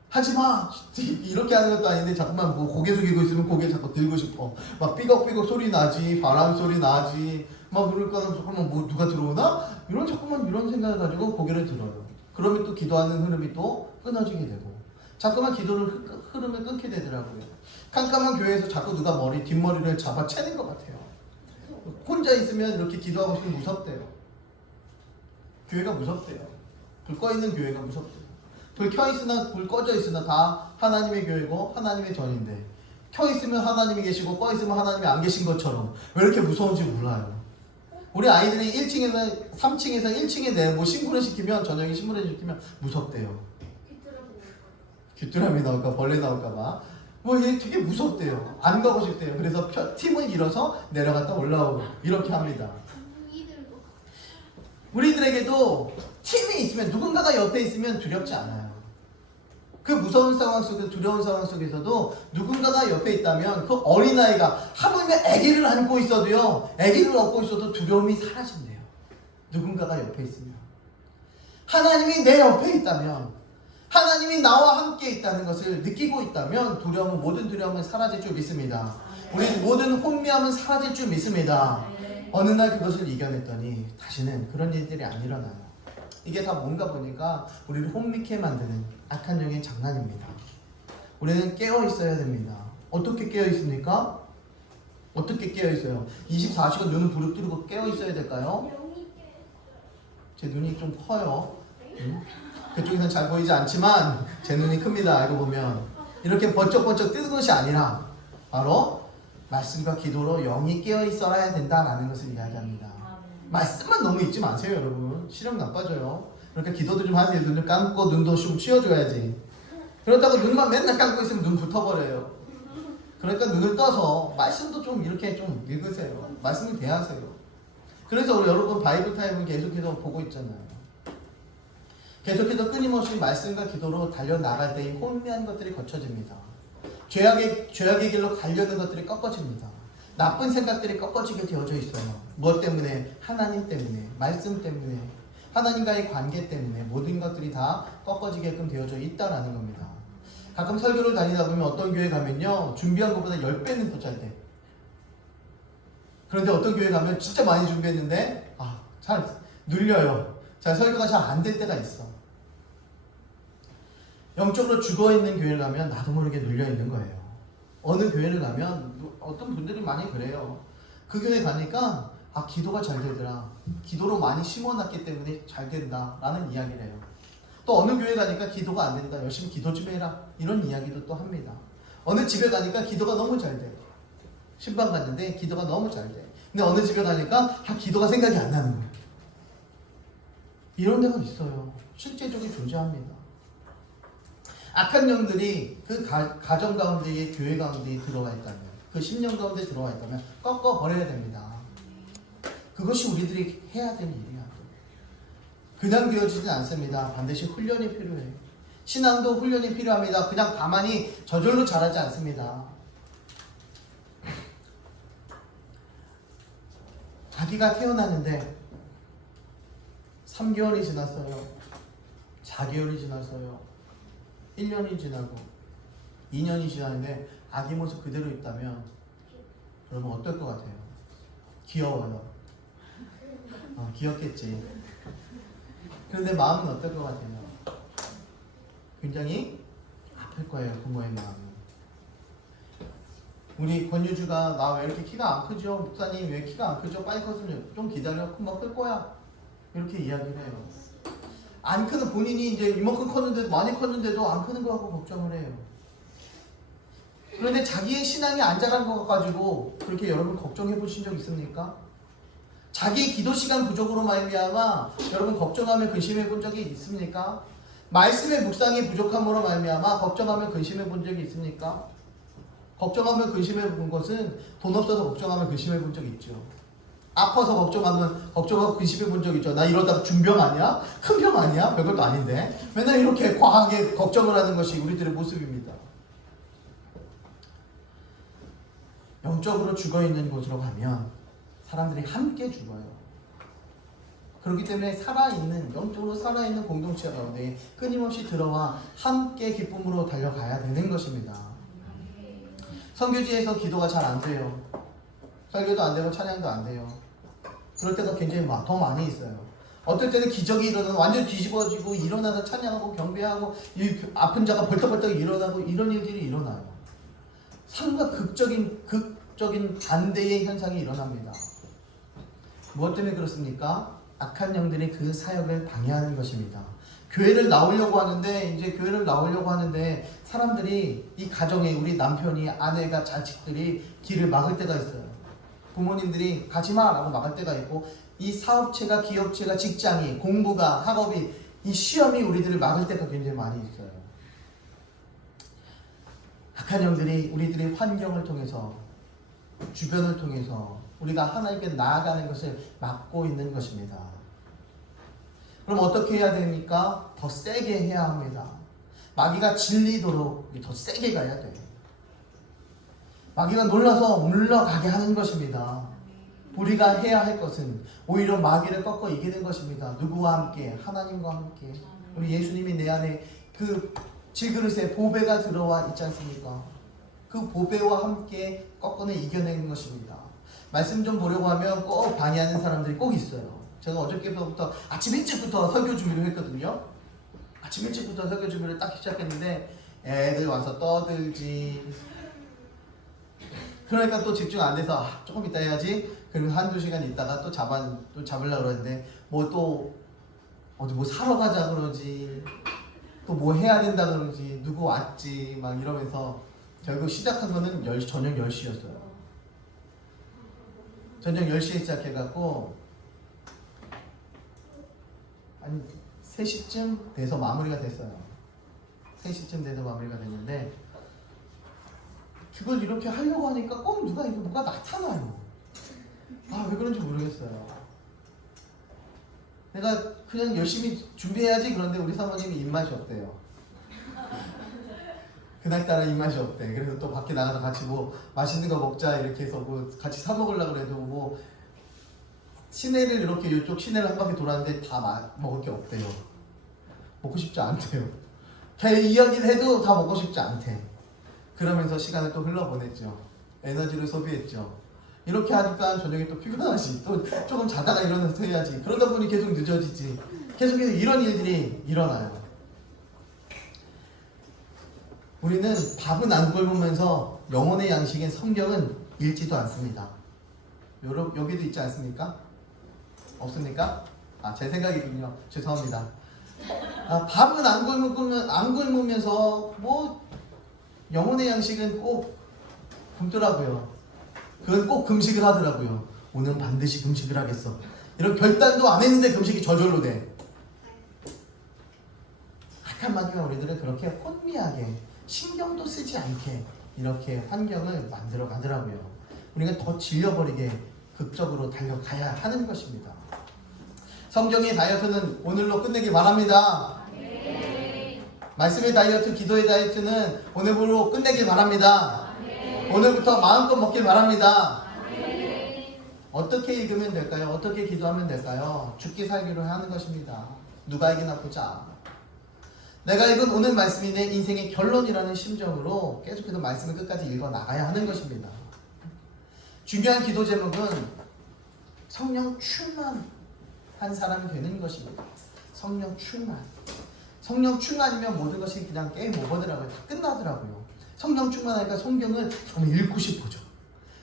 하지마! 이렇게 하는 것도 아닌데, 자꾸만 고개 숙이고 있으면 고개 자꾸 들고 싶어. 막 삐걱삐걱 소리 나지, 바람 소리 나지, 그러니까 자꾸만 누가 들어오나? 자꾸만 이런 생각을 가지고 고개를 들어요. 그러면 또 기도하는 흐름이 또 끊어지게 되고, 자꾸만 기도를 흐름을 끊게 되더라고요. 깜깜한 교회에서 자꾸 누가 뒷머리를 잡아 채는 것 같아요. 혼자 있으면 이렇게 기도하고 싶으면 무섭대요. 교회가 무섭대요. 불 꺼 있는 교회가 무섭대요. 불 켜 있으나 불 꺼져 있으나 다 하나님의 교회고 하나님의 전인데, 켜 있으면 하나님이 계시고 꺼 있으면 하나님이 안 계신 것처럼 왜 이렇게 무서운지 몰라요. 우리 아이들이 3층에서 1층에 신문을 시키면, 저녁에 신문을 시키면 무섭대요. 귀뚜라미 나올까 벌레 나올까봐 얘 되게 무섭대요. 안 가고 싶대요. 그래서 팀을 이뤄서 내려갔다 올라오고 이렇게 합니다. 우리들에게도 팀이 있으면, 누군가가 옆에 있으면 두렵지 않아요. 그 무서운 상황 속에, 두려운 상황 속에서도 누군가가 옆에 있다면, 그 어린아이가 하물며 아기를 안고 있어도요, 아기를 업고 있어도 두려움이 사라진대요. 누군가가 옆에 있으면. 하나님이 내 옆에 있다면, 하나님이 나와 함께 있다는 것을 느끼고 있다면, 모든 두려움은 사라질 줄 믿습니다. 우리 모든 혼미함은 사라질 줄 믿습니다. 어느 날 그것을 이겨냈더니 다시는 그런 일들이 안 일어나요. 이게 다 뭔가 보니까 우리를 혼미케 만드는 악한 영의 장난입니다. 우리는 깨어 있어야 됩니다. 어떻게 깨어 있습니까? 어떻게 깨어 있어요? 24시간 눈을 부릅뜨고 깨어 있어야 될까요? 제 눈이 좀 커요. 그쪽에서는 잘 보이지 않지만 제 눈이 큽니다. 알고 보면 이렇게 번쩍번쩍 뜨는 것이 아니라 바로 말씀과 기도로 영이 깨어 있어야 된다라는 것을 이야기합니다. 말씀만 너무 잊지 마세요, 여러분. 시력 나빠져요. 그러니까 기도도 좀 하세요. 눈을 감고 눈도 좀 쉬어줘야지. 그렇다고 눈만 맨날 감고 있으면 눈 붙어버려요. 그러니까 눈을 떠서 말씀도 좀 이렇게 좀 읽으세요. 말씀을 대하세요. 그래서 우리 여러분 바이블 타임을 계속해서 보고 있잖아요. 계속해서 끊임없이 말씀과 기도로 달려나갈 때에 혼미한 것들이 거쳐집니다. 죄악의 길로 가려는 것들이 꺾어집니다. 나쁜 생각들이 꺾어지게 되어져 있어요. 무엇 때문에? 하나님 때문에, 말씀 때문에, 하나님과의 관계 때문에 모든 것들이 다 꺾어지게끔 되어져 있다라는 겁니다. 가끔 설교를 다니다 보면 어떤 교회 가면요, 준비한 것보다 10배는 더 잘 돼. 그런데 어떤 교회 가면 진짜 많이 준비했는데 잘 눌려요. 잘 설교가 잘 안 될 때가 있어. 영적으로 죽어있는 교회를 가면 나도 모르게 눌려있는 거예요. 어느 교회를 가면 어떤 분들이 많이 그래요. 그 교회 가니까 기도가 잘 되더라. 기도로 많이 심어놨기 때문에 잘 된다 라는 이야기를 해요. 또 어느 교회 가니까 기도가 안 된다. 열심히 기도 좀 해라. 이런 이야기도 또 합니다. 어느 집에 가니까 기도가 너무 잘 돼요. 신방 갔는데 기도가 너무 잘 돼. 근데 어느 집에 가니까 기도가 생각이 안 나는 거예요. 이런 데가 있어요. 실제적으로 존재합니다. 악한 영들이 그 가정 가운데에 교회 가운데에 들어와 있다면, 그 심령 가운데 들어와 있다면 꺾어 버려야 됩니다. 그것이 우리들이 해야 될 일이야. 그냥 되어지진 않습니다. 반드시 훈련이 필요해요. 신앙도 훈련이 필요합니다. 그냥 가만히 저절로 자라지 않습니다. 아기가 태어나는데 3개월이 지났어요. 4개월이 지났어요. 1년이 지나고 2년이 지났는데 아기 모습 그대로 있다면 여러분 어떨 것 같아요? 귀여워요. 귀엽겠지. 그런데 마음은 어떨 것 같아요? 굉장히 아플 거예요. 부모의 마음은. 우리 권유주가 나 왜 이렇게 키가 안 크죠? 목사님 왜 키가 안 크죠? 빨리 컸으면 좀 기다려. 금방 클 거야. 이렇게 이야기를 해요. 안 크는 본인이 이제 이만큼 컸는데도 많이 컸는데도 안 크는 거 갖고 걱정을 해요. 그런데 자기의 신앙이 안 자란 것 가지고 그렇게 여러분 걱정해 보신 적 있습니까? 자기 기도 시간 부족으로 말미암아 여러분 걱정하며 근심해 본 적이 있습니까? 말씀의 묵상이 부족함으로 말미암아 걱정하며 근심해 본 적이 있습니까? 걱정하며 근심해 본 것은 돈 없어서 걱정하며 근심해 본 적 있죠. 아파서 걱정하고 근심해 본 적 있죠. 나 이러다가 중병 아니야? 큰 병 아니야? 별것도 아닌데. 맨날 이렇게 과하게 걱정을 하는 것이 우리들의 모습입니다. 영적으로 죽어있는 곳으로 가면 사람들이 함께 죽어요. 그렇기 때문에 영적으로 살아있는 공동체 가운데 끊임없이 들어와 함께 기쁨으로 달려가야 되는 것입니다. 선교지에서 기도가 잘 안 돼요. 설교도 안 되고 찬양도 안 돼요. 그럴 때가 굉장히 더 많이 있어요. 어떨 때는 기적이 일어나서 완전 뒤집어지고 일어나서 찬양하고 경배하고 이 아픈 자가 벌떡벌떡 일어나고 이런 일들이 일어나요. 상과 극적인 반대의 현상이 일어납니다. 무엇 때문에 그렇습니까? 악한 영들이 그 사역을 방해하는 것입니다. 교회를 나오려고 하는데 사람들이 이 가정에 우리 남편이 아내가 자식들이 길을 막을 때가 있어요. 부모님들이 가지마라고 막을 때가 있고 이 사업체가 기업체가 직장이 공부가 학업이 이 시험이 우리들을 막을 때가 굉장히 많이 있어요. 악한 영들이 우리들의 환경을 통해서 주변을 통해서 우리가 하나님께 나아가는 것을 막고 있는 것입니다. 그럼 어떻게 해야 됩니까? 더 세게 해야 합니다. 마귀가 질리도록 더 세게 가야 돼요. 마귀가 놀라서 물러가게 하는 것입니다. 우리가 해야 할 것은 오히려 마귀를 꺾어 이기는 것입니다. 누구와 함께? 하나님과 함께. 우리 예수님이 내 안에 그 질그릇에 보배가 들어와 있지 않습니까? 그 보배와 함께 꺾어내 이겨내는 것입니다. 말씀 좀 보려고 하면 꼭 방해하는 사람들이 꼭 있어요. 제가 어저께부터 아침 일찍부터 설교 준비를 했거든요. 아침 일찍부터 설교 준비를 딱 시작했는데 애들 와서 떠들지. 그러니까 또 집중 안 돼서 조금 이따 해야지. 그리고 한두 시간 있다가 또 잡으려고 그러는데 어디 뭐 사러 가자 그러지. 또 뭐 해야 된다 그러지. 누구 왔지 막 이러면서 결국 시작한 거는 저녁 10시였어요. 저녁 10시에 시작해갖고 한 3시쯤 돼서 마무리가 됐어요. 3시쯤 돼서 마무리가 됐는데 그걸 이렇게 하려고 하니까 꼭 뭐가 나타나요. 왜 그런지 모르겠어요. 내가 그냥 열심히 준비해야지. 그런데 우리 사모님이 입맛이 없대요. 그날따라 입맛이 없대. 그래서 또 밖에 나가서 같이 뭐 맛있는 거 먹자 이렇게 해서 뭐 같이 사 먹으려고 그래도 뭐 시내를 이렇게 이쪽 시내를 한 바퀴 돌았는데 다 먹을 게 없대요. 먹고 싶지 않대요. 걔 이야기를 해도 다 먹고 싶지 않대. 그러면서 시간을 또 흘러보냈죠. 에너지를 소비했죠. 이렇게 하니까 저녁에 또 피곤하지. 또 조금 자다가 일어나서 해야지. 그러다 보니 계속 늦어지지. 계속해서 이런 일들이 일어나요. 우리는 밥은 안 굶으면서 영혼의 양식인 성경은 읽지도 않습니다. 여기도 있지 않습니까? 없습니까? 제 생각이군요. 죄송합니다. 밥은 안 굶으면서 뭐 영혼의 양식은 꼭 굶더라고요. 그건 꼭 금식을 하더라고요. 오늘 반드시 금식을 하겠어. 이런 결단도 안 했는데 금식이 저절로 돼. 한마디면 우리들은 그렇게 혼미하게 신경도 쓰지 않게 이렇게 환경을 만들어 가더라고요. 우리가 더 질려버리게 극적으로 달려가야 하는 것입니다. 성경의 다이어트는 오늘로 끝내기 바랍니다. 말씀의 다이어트, 기도의 다이어트는 오늘부로 끝내길 바랍니다. 오늘부터 마음껏 먹길 바랍니다. 어떻게 읽으면 될까요? 어떻게 기도하면 될까요? 죽기 살기로 하는 것입니다. 누가 이기나 보자. 내가 읽은 오늘 말씀이 내 인생의 결론이라는 심정으로 계속해서 말씀을 끝까지 읽어 나가야 하는 것입니다. 중요한 기도 제목은 성령 충만한 사람이 되는 것입니다. 성령 충만. 성령 충만이면 모든 것이 그냥 게임 오버더라고요. 다 끝나더라고요. 성령 충만하니까 성경을 정말 읽고 싶어져.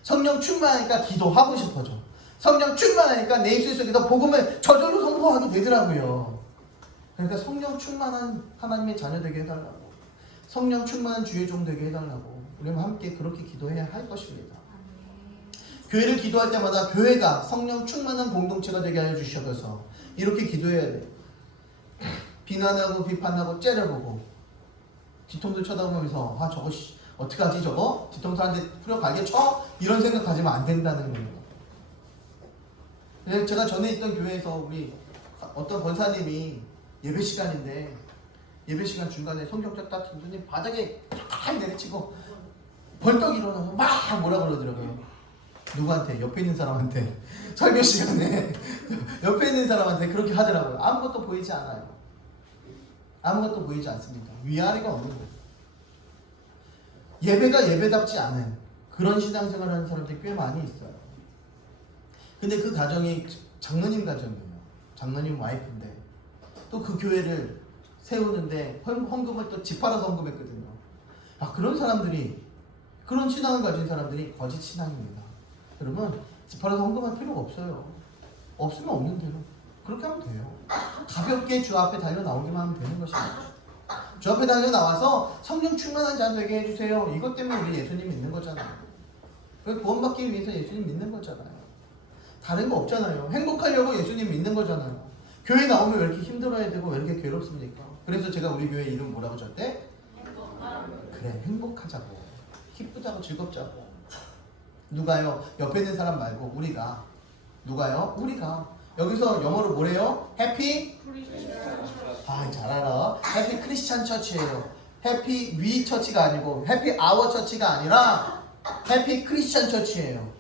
성령 충만하니까 기도하고 싶어져. 성령 충만하니까 내 입술 속에서 복음을 저절로 선포하게 되더라고요. 그러니까 성령 충만한 하나님의 자녀 되게 해달라고, 성령 충만한 주의 종 되게 해달라고 우리는 함께 그렇게 기도해야 할 것입니다. 교회를 기도할 때마다 교회가 성령 충만한 공동체가 되게 하여 주셔서 이렇게 기도해야 돼요. 비난하고 비판하고 째려보고 뒤통수 쳐다보면서 저거 어떡하지 저거? 뒤통수한테 풀어가게 쳐? 이런 생각 가지면 안 된다는 겁니다. 제가 전에 있던 교회에서 우리 어떤 권사님이 예배 시간인데 예배 시간 중간에 성경책 딱 들더니 바닥에 탁 내리치고 벌떡 일어나서 막 뭐라 그러더라고요. 누구한테? 옆에 있는 사람한테. 설교 시간에 옆에 있는 사람한테 그렇게 하더라고요. 아무것도 보이지 않아요. 아무것도 보이지 않습니다. 위아래가 없는 거예요. 예배가 예배답지 않은 그런 신앙생활을 하는 사람들이 꽤 많이 있어요. 근데 그 가정이 장로님 가정이에요. 장로님 와이프인데 또 그 교회를 세우는데 헌금을 또 집 팔아서 헌금했거든요. 그런 사람들이, 그런 신앙을 가진 사람들이 거짓 신앙입니다. 여러분, 집 팔아서 헌금할 필요가 없어요. 없으면 없는 대로 그렇게 하면 돼요. 가볍게 주 앞에 달려 나오기만 하면 되는 것입니다. 주 앞에 달려 나와서 성령 충만한 자 되게 해주세요. 이것 때문에 우리 예수님 믿는 거잖아요. 구원받기 위해서 예수님 믿는 거잖아요. 다른 거 없잖아요. 행복하려고 예수님 믿는 거잖아요. 교회 나오면 왜 이렇게 힘들어야 되고 왜 이렇게 괴롭습니까? 그래서 제가 우리 교회 이름 뭐라고 줬대? 그래, 행복하자고, 기쁘자고, 즐겁자고. 누가요? 옆에 있는 사람 말고 우리가. 누가요? 우리가. 여기서 영어로 뭐래요? 해피? 잘 알아. 해피 크리스찬 처치예요. 해피 위 처치가 아니고 해피 아워 처치가 아니라 해피 크리스찬 처치예요.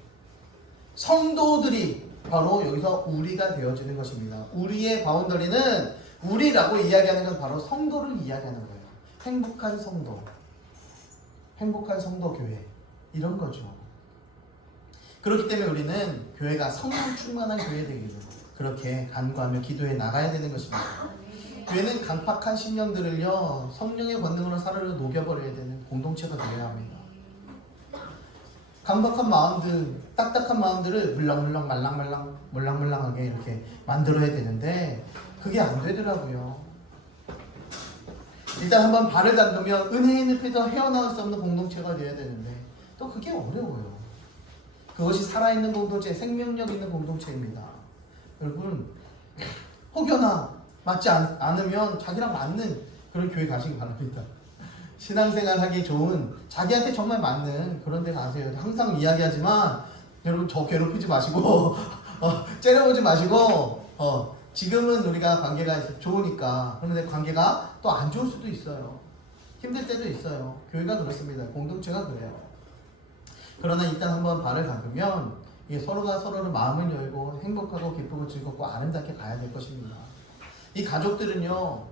성도들이 바로 여기서 우리가 되어지는 것입니다. 우리의 바운더리는, 우리라고 이야기하는 건 바로 성도를 이야기하는 거예요. 행복한 성도, 행복한 성도 교회, 이런 거죠. 그렇기 때문에 우리는 교회가 성령 충만한 교회 되기를 그렇게 간구하며 기도해 나가야 되는 것입니다. 교회는 강팍한 심령들을요 성령의 권능으로 사르르 녹여버려야 되는 공동체가 되어야 합니다. 강박한 마음들, 딱딱한 마음들을 물렁물렁 말랑말랑하게 이렇게 만들어야 되는데 그게 안 되더라고요. 일단 한번 발을 담그면 은혜의 늪에서 헤어나올 수 없는 공동체가 되어야 되는데 또 그게 어려워요. 그것이 살아있는 공동체, 생명력 있는 공동체입니다. 여러분, 혹여나 맞지 않으면 자기랑 맞는 그런 교회 가시기 바랍니다. 신앙생활 하기 좋은, 자기한테 정말 맞는 그런 데 가세요. 항상 이야기하지만 여러분 저 괴롭히지 마시고 째려보지 마시고 지금은 우리가 관계가 좋으니까. 그런데 관계가 또 안 좋을 수도 있어요. 힘들 때도 있어요. 교회가 그렇습니다. 공동체가 그래요. 그러나 일단 한번 발을 담그면 이게 서로가 서로를 마음을 열고 행복하고 기쁘고 즐겁고 아름답게 가야 될 것입니다. 이 가족들은요,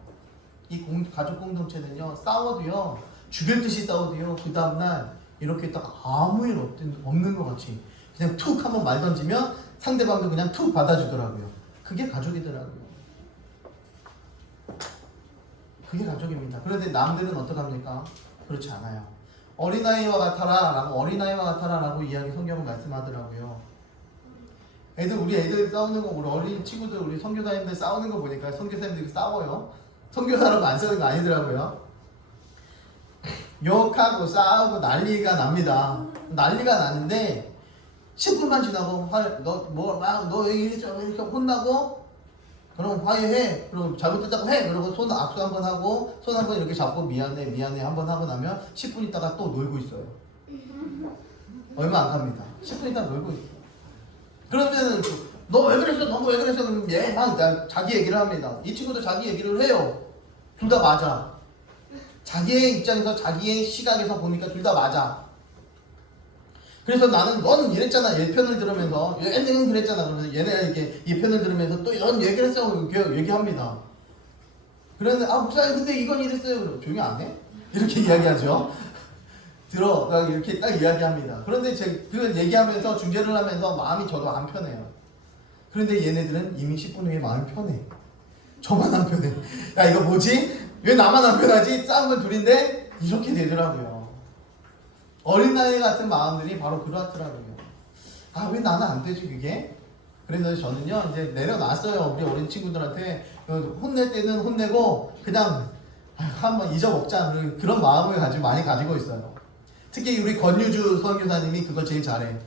가족 공동체는요, 싸워도요, 죽일 듯이 싸워도요, 그 다음날 이렇게 딱 아무 일 없는 것 같이 그냥 툭 한번 말 던지면 상대방도 그냥 툭 받아주더라고요. 그게 가족이더라고요. 그게 가족입니다. 그런데 남들은 어떡합니까? 그렇지 않아요. 어린아이와 같아라 라고 이야기 성경은 말씀하더라고요. 우리 애들 싸우는 거, 우리 어린 친구들, 우리 선교사님들 싸우는 거 보니까 선교사님들이 싸워요. 선교사라고 안 싸우는 거 아니더라고요. 욕하고 싸우고 난리가 납니다. 난리가 나는데 10분만 지나고 너 이렇게 혼나고 그럼 화해해. 그럼 잘못했다고 해. 그러고 손 악수 한번 하고 손 한번 이렇게 잡고 미안해 한번 하고 나면 10분 있다가 또 놀고 있어요. 얼마 안 갑니다. 10분 있다가 놀고 있어요. 그러면 너 왜 그랬어? 그럼 얘막 자기 얘기를 합니다. 이 친구도 자기 얘기를 해요. 둘 다 맞아. 자기의 입장에서 자기의 시각에서 보니까 둘 다 맞아. 그래서 나는 너는 이랬잖아. 얘 편을 들으면서 얘는 그랬잖아. 그러면서 얘네가 이렇게 이 편을 들으면서 또 이런 얘기를 했어. 이렇게 얘기합니다. 그러는데 목사님 근데 이건 이랬어요. 그럼 조용히 안 해? 이렇게 이야기하죠. 이렇게 딱 이야기합니다. 그런데 그걸 얘기하면서 중재를 하면서 마음이 저도 안 편해요. 그런데 얘네들은 이미 10분 후에 마음이 편해. 저만 안 편해. 야 이거 뭐지? 왜 나만 안 편하지? 싸운 건 둘인데 이렇게 되더라고요. 어린아이 같은 마음들이 바로 그렇더라고요. 왜 나는 안 되지 그게? 그래서 저는요 이제 내려놨어요. 우리 어린 친구들한테 혼낼 때는 혼내고 그냥 한번 잊어먹자 그런 마음을 많이 가지고 있어요. 특히 우리 권유주 선교사님이 그걸 제일 잘해.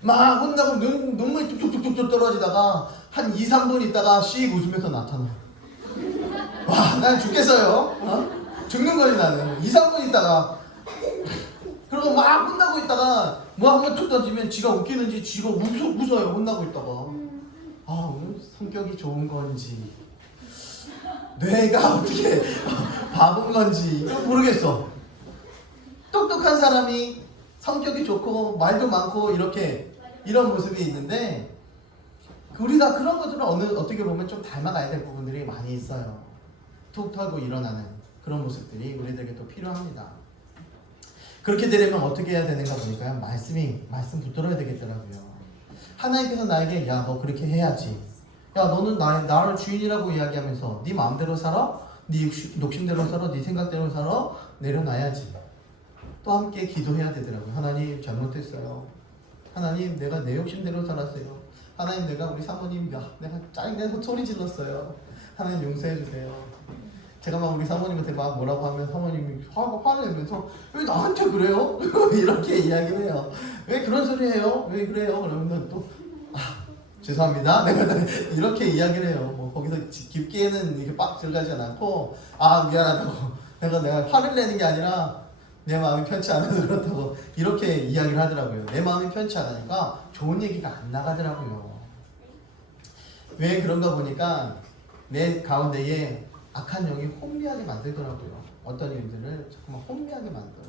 막 혼나고 눈물이 뚝뚝뚝뚝 떨어지다가 한 2, 3분 있다가 씩 웃으면서 나타나요. 와, 난 죽겠어요. 죽는 거지 나는. 2, 3분 있다가 그리고 막 혼나고 있다가 한번 툭 던지면 지가 웃기는지 지가 웃어요. 혼나고 있다가. 성격이 좋은 건지 뇌가 어떻게 바본 건지 모르겠어. 똑똑한 사람이 성격이 좋고 말도 많고 이런 모습이 있는데 우리가 그런 것들은 어떻게 보면 좀 닮아가야 될 부분들이 많이 있어요. 툭 털고 일어나는 그런 모습들이 우리들에게 또 필요합니다. 그렇게 되려면 어떻게 해야 되는가 보니까요. 말씀 붙들어야 되겠더라고요. 하나님께서 나에게 야 너 그렇게 해야지. 야 너는 나를 주인이라고 이야기하면서 네 마음대로 살아? 네 욕심대로 살아? 네 생각대로 살아? 내려놔야지. 또 함께 기도해야 되더라고요. 하나님 잘못했어요. 하나님 내가 내 욕심대로 살았어요. 하나님 내가 우리 사모님 내가 짜증내서 소리 질렀어요. 하나님 용서해 주세요. 제가 막 우리 사모님한테 막 뭐라고 하면 사모님이 화를 내면서 왜 나한테 그래요? 이렇게 이야기를 해요. 왜 그런 소리 해요? 왜 그래요? 그러면 또 죄송합니다. 내가 이렇게 이야기를 해요. 거기서 깊게는 이렇게 빡 들어가지 않고 미안하다고 내가 화를 내는 게 아니라 내 마음이 편치 않아서 그렇다고 이렇게 이야기를 하더라고요. 내 마음이 편치 않으니까 좋은 얘기가 안 나가더라고요. 왜 그런가 보니까 내 가운데에 악한 영이 혼미하게 만들더라고요. 어떤 일들을 자꾸만 혼미하게 만들어요.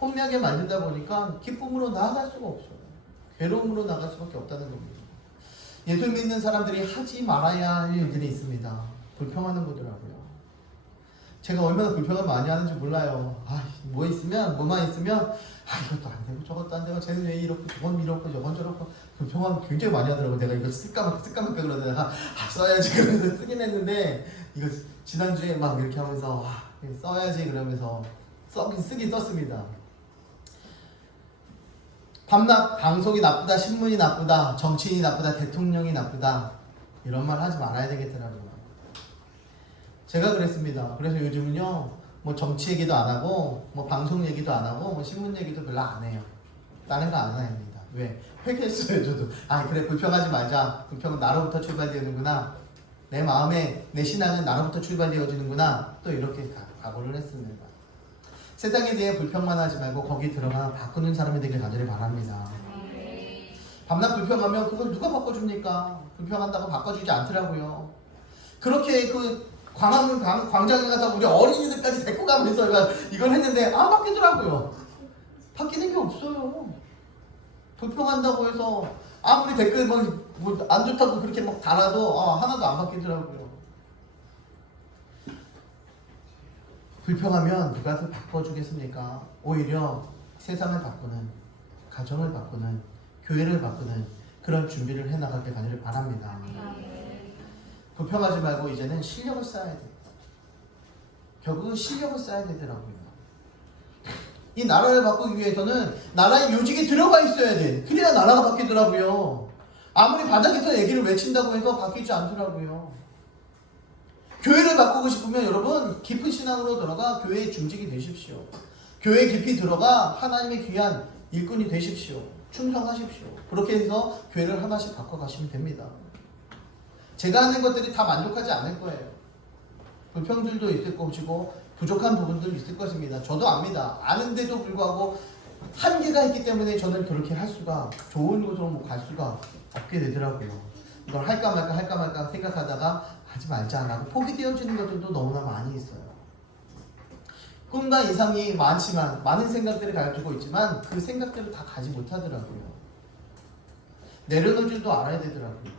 혼미하게 만들다 보니까 기쁨으로 나아갈 수가 없어요. 괴로움으로 나갈 수밖에 없다는 겁니다. 예수 믿는 사람들이 하지 말아야 할 일들이 있습니다. 불평하는 거더라고요. 제가 얼마나 불평을 많이 하는지 몰라요. 뭐만 있으면 이것도 안 되고 저것도 안 되고 쟤는 왜 이렇고 저건 이렇고 저건 저렇고 불평을 굉장히 많이 하더라고요. 내가 이거 쓸까 말까 그러다 내가 써야지 그러면서 쓰긴 했는데 이거 지난주에 막 이렇게 하면서 써야지 그러면서 쓰긴 썼습니다. 밤낮 방송이 나쁘다, 신문이 나쁘다, 정치인이 나쁘다, 대통령이 나쁘다 이런 말 하지 말아야 되겠더라고요. 제가 그랬습니다. 그래서 요즘은요 정치 얘기도 안 하고 방송 얘기도 안 하고 신문 얘기도 별로 안 해요. 다른 거 안 합니다. 왜? 회개했어요 저도. 그래 불평하지 말자. 불평은 나로부터 출발되는구나. 내 마음에 내 신앙은 나로부터 출발되어지는구나. 또 이렇게 각오를 했습니다. 세상에 대해 불평만 하지 말고 거기 들어가 바꾸는 사람이 되길 간절히 바랍니다. 밤낮 불평하면 그걸 누가 바꿔줍니까? 불평한다고 바꿔주지 않더라고요. 그렇게 그 광장에 가서 우리 어린이들까지 데리고 가면서 이걸 했는데 안 바뀌더라고요. 바뀌는 게 없어요. 불평한다고 해서 아무리 댓글 뭐 안 좋다고 그렇게 막 달아도 하나도 안 바뀌더라고요. 불평하면 누가 더 바꿔주겠습니까? 오히려 세상을 바꾸는, 가정을 바꾸는, 교회를 바꾸는 그런 준비를 해나가길 간절히 바랍니다. 불평하지 말고 이제는 실력을 쌓아야 돼요. 결국은 실력을 쌓아야 되더라고요. 이 나라를 바꾸기 위해서는 나라의 요직이 들어가 있어야 돼. 그래야 나라가 바뀌더라고요. 아무리 바닥에서 얘기를 외친다고 해서 바뀌지 않더라고요. 교회를 바꾸고 싶으면 여러분 깊은 신앙으로 들어가 교회에 중직이 되십시오. 교회에 깊이 들어가 하나님의 귀한 일꾼이 되십시오. 충성하십시오. 그렇게 해서 교회를 하나씩 바꿔가시면 됩니다. 제가 하는 것들이 다 만족하지 않을 거예요. 불평들도 있을 것이고 부족한 부분도 있을 것입니다. 저도 압니다. 아는데도 불구하고 한계가 있기 때문에 저는 그렇게 할 수가, 좋은 곳으로 갈 수가 없게 되더라고요. 이걸 할까 말까 생각하다가 하지 말자라고 포기되어지는 것들도 너무나 많이 있어요. 꿈과 이상이 많지만, 많은 생각들을 가지고 있지만 그 생각들을 다 가지 못하더라고요. 내려놓을 줄도 알아야 되더라고요.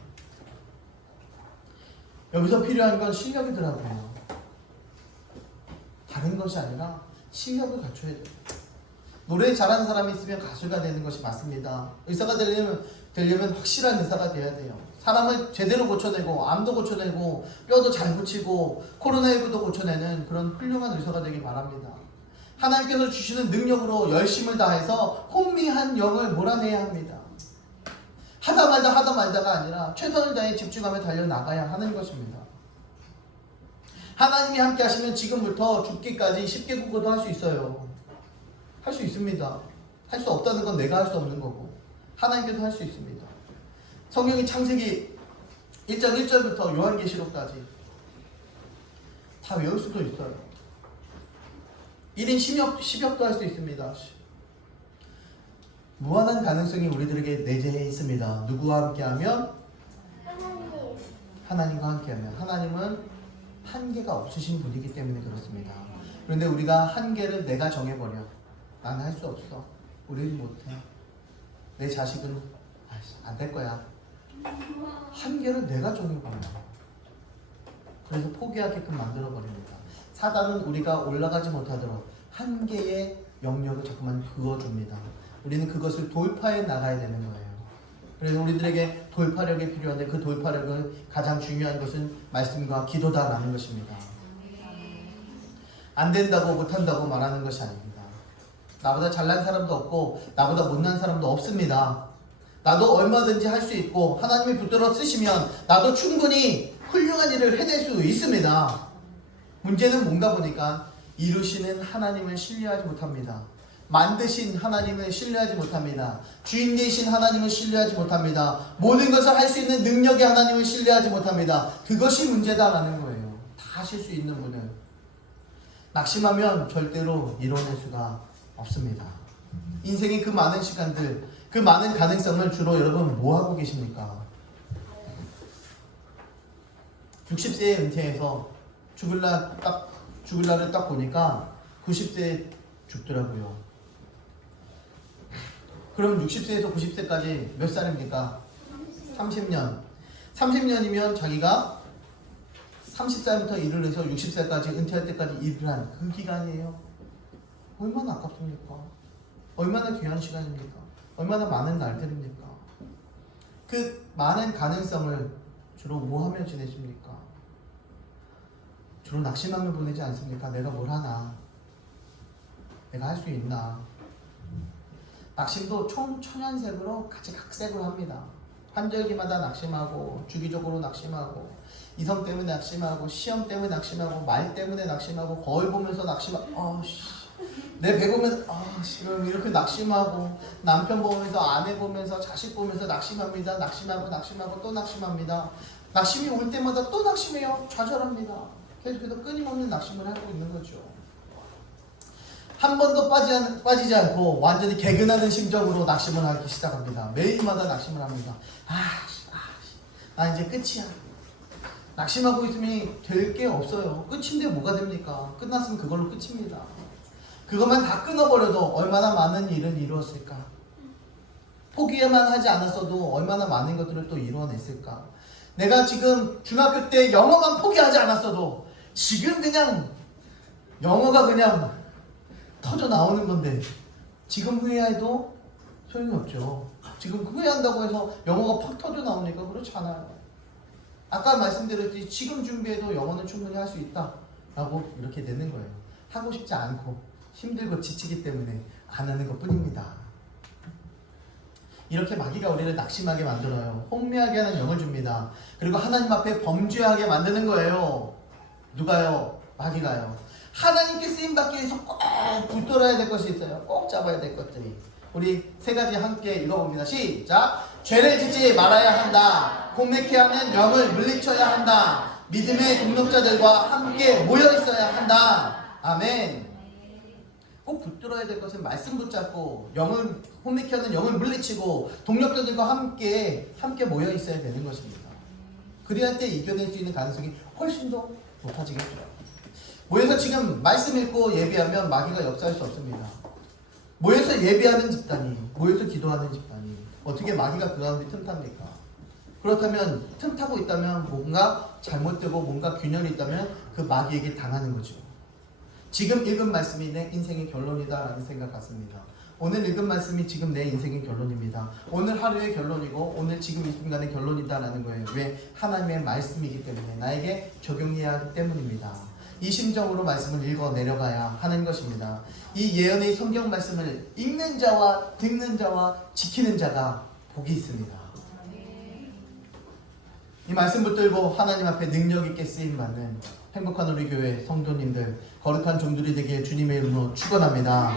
여기서 필요한 건 실력이더라고요. 다른 것이 아니라 실력을 갖춰야 돼요. 노래 잘하는 사람이 있으면 가수가 되는 것이 맞습니다. 의사가 되려면 확실한 의사가 돼야 돼요. 사람을 제대로 고쳐내고 암도 고쳐내고 뼈도 잘 고치고 코로나19도 고쳐내는 그런 훌륭한 의사가 되길 바랍니다. 하나님께서 주시는 능력으로 열심을 다해서 혼미한 영을 몰아내야 합니다. 하다 말다가 아니라 최선을 다해 집중하며 달려나가야 하는 것입니다. 하나님이 함께 하시면 지금부터 죽기까지 10개 국어도 할 수 있어요. 할 수 있습니다. 할 수 없다는 건 내가 할 수 없는 거고 하나님께서 할 수 있습니다. 성경이 창세기 1장 1절부터 요한계시록까지 다 외울 수도 있어요. 1인 10역도 할 수 있습니다. 무한한 가능성이 우리들에게 내재해 있습니다. 누구와 함께하면? 하나님과 함께하면. 하나님은 한계가 없으신 분이기 때문에 그렇습니다. 그런데 우리가 한계를 내가 정해버려. 나는 할 수 없어. 우리는 못해. 내 자식은 안 될 거야. 한계를 내가 정해버려. 그래서 포기하게끔 만들어버립니다. 사단은 우리가 올라가지 못하도록 한계의 영역을 자꾸만 그어줍니다. 우리는 그것을 돌파해 나가야 되는 거예요. 그래서 우리들에게 돌파력이 필요한데 그 돌파력은 가장 중요한 것은 말씀과 기도다라는 것입니다. 안 된다고 못한다고 말하는 것이 아닙니다. 나보다 잘난 사람도 없고 나보다 못난 사람도 없습니다. 나도 얼마든지 할 수 있고 하나님이 붙들어 쓰시면 나도 충분히 훌륭한 일을 해낼 수 있습니다. 문제는 뭔가 보니까 이루시는 하나님을 신뢰하지 못합니다. 만드신 하나님을 신뢰하지 못합니다. 주인 되신 하나님을 신뢰하지 못합니다. 모든 것을 할 수 있는 능력의 하나님을 신뢰하지 못합니다. 그것이 문제다라는 거예요. 다 하실 수 있는 분은. 낙심하면 절대로 이뤄낼 수가 없습니다. 인생의 그 많은 시간들, 그 많은 가능성을 주로 여러분 뭐 하고 계십니까? 60세에 은퇴해서 죽을 날을 딱 보니까 90세에 죽더라고요. 그럼 60세에서 90세까지 몇 살입니까? 30년. 30년이면 자기가 30살부터 일을 해서 60살까지 은퇴할 때까지 일을 한 그 기간이에요. 얼마나 아깝습니까? 얼마나 귀한 시간입니까? 얼마나 많은 날들입니까? 그 많은 가능성을 주로 뭐 하며 지내십니까? 주로 낙심하며 보내지 않습니까? 내가 뭘 하나? 내가 할 수 있나? 낙심도 총 천연색으로 같이 각색을 합니다. 환절기마다 낙심하고, 주기적으로 낙심하고, 이성 때문에 낙심하고, 시험 때문에 낙심하고, 말 때문에 낙심하고, 거울 보면서 낙심하고, 내 배 보면서 이렇게 낙심하고, 남편 보면서, 아내 보면서, 자식 보면서 낙심합니다. 낙심하고 또 낙심합니다. 낙심이 올 때마다 또 낙심해요. 좌절합니다. 계속해서 끊임없는 낙심을 하고 있는 거죠. 한 번도 빠지지 않고 완전히 개근하는 심정으로 낙심을 하기 시작합니다. 매일마다 낙심을 합니다. 나 이제 끝이야. 낙심하고 있으면 될 게 없어요. 끝인데 뭐가 됩니까? 끝났으면 그걸로 끝입니다. 그것만 다 끊어버려도 얼마나 많은 일을 이루었을까? 포기만 하지 않았어도 얼마나 많은 것들을 또 이루어냈을까? 내가 지금 중학교 때 영어만 포기하지 않았어도 지금 그냥 영어가 그냥 터져 나오는 건데 지금 후회해도 소용이 없죠. 지금 후회한다고 해서 영어가 팍 터져 나오니까 그렇지 않아요. 아까 말씀드렸듯이 지금 준비해도 영어는 충분히 할 수 있다 라고 이렇게 되는 거예요. 하고 싶지 않고 힘들고 지치기 때문에 안 하는 것 뿐입니다. 이렇게 마귀가 우리를 낙심하게 만들어요. 혼미하게 하는 영을 줍니다. 그리고 하나님 앞에 범죄하게 만드는 거예요. 누가요? 마귀가요. 하나님께 쓰임받기 위해서 꼭 붙들어야 될 것이 있어요. 꼭 잡아야 될 것들이. 우리 세 가지 함께 읽어봅니다. 시작! 죄를 짓지 말아야 한다. 공맥해 하는 영을 물리쳐야 한다. 믿음의 동력자들과 함께 모여 있어야 한다. 아멘. 꼭 붙들어야 될 것은 말씀 붙잡고 영을 혼미케 하는 영을 물리치고 동력자들과 함께 모여 있어야 되는 것입니다. 그래야 때 이겨낼 수 있는 가능성이 훨씬 더 높아지겠죠. 모여서 지금 말씀 읽고 예배하면 마귀가 역사할 수 없습니다. 모여서 예배하는 집단이, 모여서 기도하는 집단이 어떻게 마귀가 그 가운데 틈탑니까? 그렇다면 틈타고 있다면 뭔가 잘못되고 뭔가 균열이 있다면 그 마귀에게 당하는 거죠. 지금 읽은 말씀이 내 인생의 결론이다 라는 생각 같습니다. 오늘 읽은 말씀이 지금 내 인생의 결론입니다. 오늘 하루의 결론이고 오늘 지금 이 순간의 결론이다 라는 거예요. 왜? 하나님의 말씀이기 때문에 나에게 적용해야 하기 때문입니다. 이 심정으로 말씀을 읽어 내려가야 하는 것입니다. 이 예언의 성경 말씀을 읽는 자와 듣는 자와 지키는 자가 복이 있습니다. 이 말씀 붙들고 하나님 앞에 능력 있게 쓰임받는 행복한 우리 교회 성도님들, 거룩한 종들이 되기에 주님의 이름으로 축원합니다.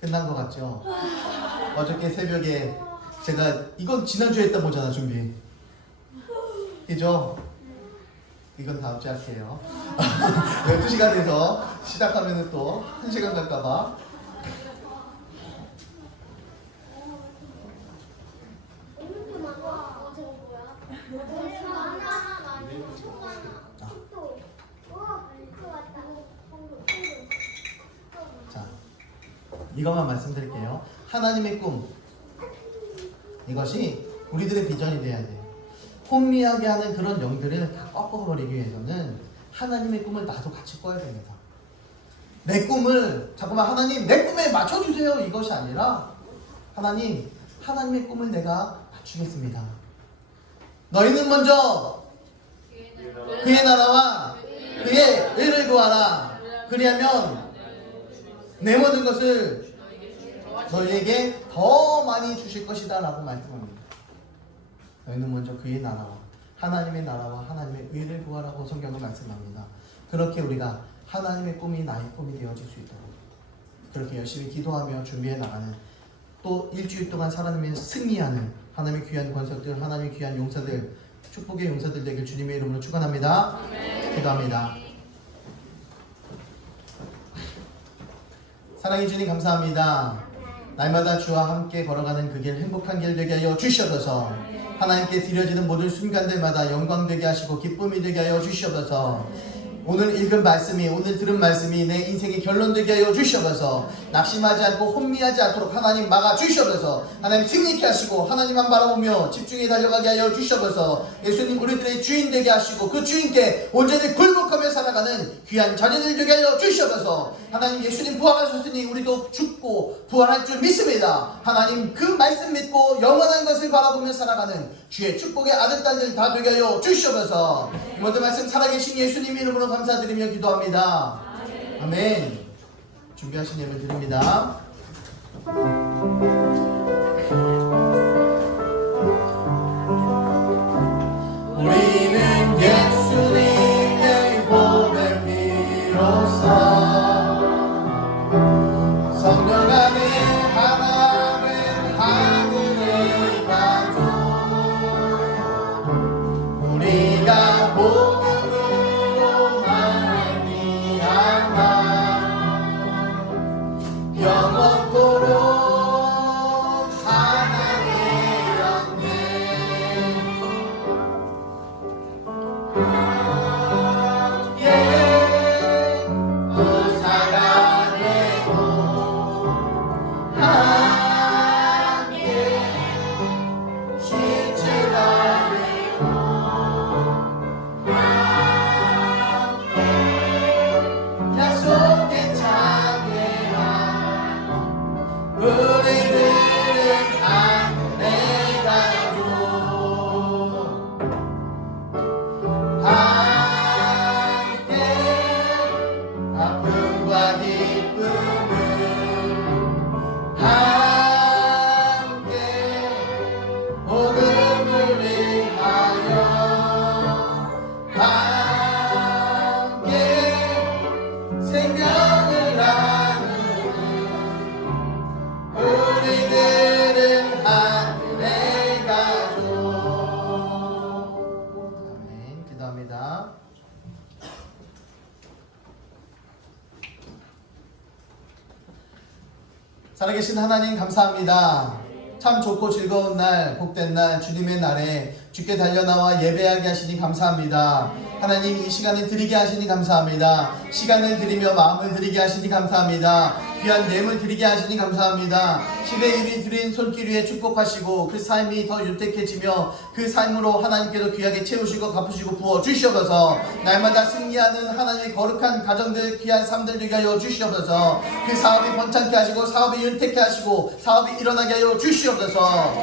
끝난 것 같죠? 어저께 새벽에 제가 이건 지난주에 했던 거잖아 준비. 그죠? 이건 다음 주에 할게요. 12시가 돼서 시작하면 또 1시간 갈까봐. 자, 이것만 말씀드릴게요. 하나님의 꿈, 이것이 우리들의 비전이 돼야 돼요. 혼미하게 하는 그런 영들을 다 꺾어버리기 위해서는 하나님의 꿈을 나도 같이 꿔야 됩니다. 내 꿈을 잠깐만 하나님 내 꿈에 맞춰주세요 이것이 아니라 하나님 하나님의 꿈을 내가 맞추겠습니다. 너희는 먼저 그의 나라와 그의 의를 구하라. 그리하면 내 모든 것을 너희에게 더 많이 주실 것이다 라고 말씀합니다. 너희는 먼저 그의 나라와 하나님의 나라와 하나님의 의를 구하라고 성경은 말씀합니다. 그렇게 우리가 하나님의 꿈이 나의 꿈이 되어질 수 있도록 그렇게 열심히 기도하며 준비해 나가는 또 일주일 동안 살아내면서 승리하는 하나님의 귀한 권속들, 하나님의 귀한 용사들, 축복의 용사들 되길 주님의 이름으로 축원합니다. 기도합니다. 사랑해 주님 감사합니다. 날마다 주와 함께 걸어가는 그 길 행복한 길 되게 하여 주시옵소서. 하나님께 드려지는 모든 순간들마다 영광 되게 하시고 기쁨이 되게 하여 주시옵소서. 오늘 읽은 말씀이 오늘 들은 말씀이 내 인생의 결론 되게 하여 주시옵소서. 낙심하지 않고 혼미하지 않도록 하나님 막아 주시옵소서. 하나님 승리케 하시고 하나님만 바라보며 집중해 달려가게 하여 주시옵소서. 예수님 우리들의 주인 되게 하시고 그 주인께 온전히 굴복하며 살아가는 귀한 자녀들 되게 하여 주시옵소서. 하나님 예수님 부활하셨으니 우리도 죽고 부활할 줄 믿습니다. 하나님 그 말씀 믿고 영원한 것을 바라보며 살아가는 주의 축복의 아들 딸들 다 되게 하여 주시옵소서. 이 모든 말씀 살아계신 예수님 이름으로 감사드리며 기도합니다. 아멘. 준비하신 예물 드립니다. 우리는 예수님의 보배 피로써 성령 안에 하나된 하늘의 가족 우리가 모든 영원토록 기쁨과 기쁨을 함께 복음을 위하여 함께 생명을 나누는 우리들은 하늘의 가족. 아멘. 기도합니다. 살아계신 하나님 감사합니다. 참 좋고 즐거운 날, 복된 날, 주님의 날에 주께 달려나와 예배하게 하시니 감사합니다. 하나님 이 시간을 드리게 하시니 감사합니다. 시간을 드리며 마음을 드리게 하시니 감사합니다. 귀한 예물 드리게 하시니 감사합니다. 10의 1이 드린 손길 위에 축복하시고 그 삶이 더 유택해지며 그 삶으로 하나님께서 귀하게 채우시고 갚으시고 부어주시옵소서. 날마다 승리하는 하나님의 거룩한 가정들, 귀한 삶들 되게 하여 주시옵소서. 그 사업이 번창케 하시고 사업이 윤택케 하시고 사업이 일어나게 하여 주시옵소서.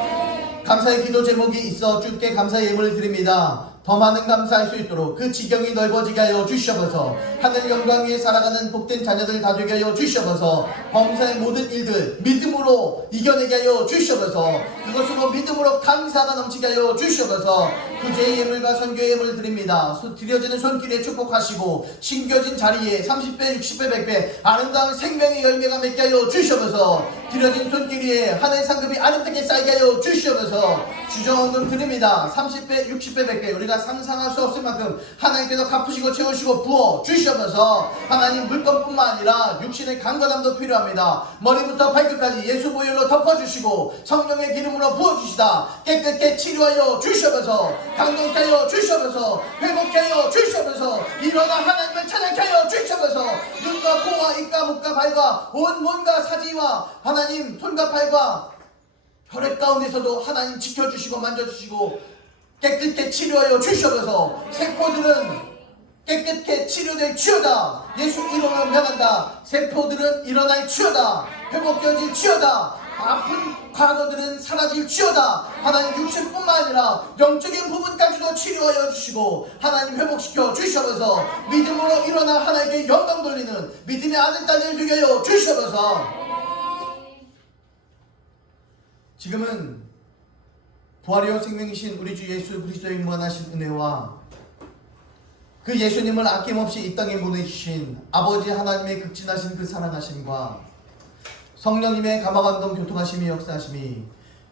감사의 기도 제목이 있어 주께 감사의 예물을 드립니다. 더 많은 감사할 수 있도록 그 지경이 넓어지게 하여 주시옵소서. 하늘 영광 위에 살아가는 복된 자녀들 다 되게 하여 주시옵소서. 범사의 모든 일들 믿음으로 이겨내게 하여 주시옵소서. 그것으로 믿음으로 감사가 넘치게 하여 주시옵소서. 구제의 예물과 선교의 예물을 드립니다. 드려지는 손길에 축복하시고 심겨진 자리에 30배 60배 100배 아름다운 생명의 열매가 맺게 하여 주시옵소서. 드려진 손길 위에 하늘 상급이 아름답게 쌓이게 하여 주시옵소서. 주정원금 드립니다. 30배 60배 100배 우리가 상상할 수 없을 만큼 하나님께서 갚으시고 채우시고 부어 주시옵소서. 하나님 물건뿐만 아니라 육신의 강건함도 필요합니다. 머리부터 발끝까지 예수 보혈로 덮어주시고 성령의 기름으로 부어주시다 깨끗게 치료하여 주시옵소서. 강동케 하여 주시옵소서. 회복케 하여 주시옵소서. 일어나 하나님을 찬양케 하여 주시옵소서. 눈과 코와 입과 목과 발과 온 몸과 사지와 하나님 손과 팔과 혈액 가운데서도 하나님 지켜주시고 만져주시고 깨끗게 치료하여 주시옵소서. 세포들은 깨끗게 치료될 치유다. 예수 이름으로 명한다. 세포들은 일어날 치유다. 회복되어질 치유다. 아픈 과거들은 사라질 치유다. 하나님 육신뿐만 아니라 영적인 부분까지도 치료하여 주시고 하나님 회복시켜 주시옵소서. 믿음으로 일어나 하나님께 영광 돌리는 믿음의 아들 딸을 되게 하여 주시옵소서. 지금은 부활이요 생명이신 우리 주 예수 그리스도의 무한하신 은혜와 그 예수님을 아낌없이 이 땅에 보내주신 아버지 하나님의 극진하신 그 사랑하심과 성령님의 감화감동 교통하심이 역사하심이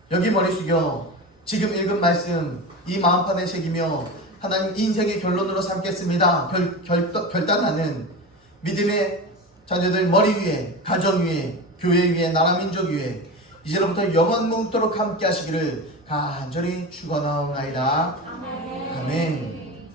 여기 머리 숙여 지금 읽은 말씀 이 마음판에 새기며 하나님 인생의 결론으로 삼겠습니다. 결단하는 믿음의 자녀들 머리 위에 가정 위에 교회 위에 나라 민족 위에 이제로부터 영원 뭉도록 함께 하시기를 간절히 축원하옵나이다. 아멘.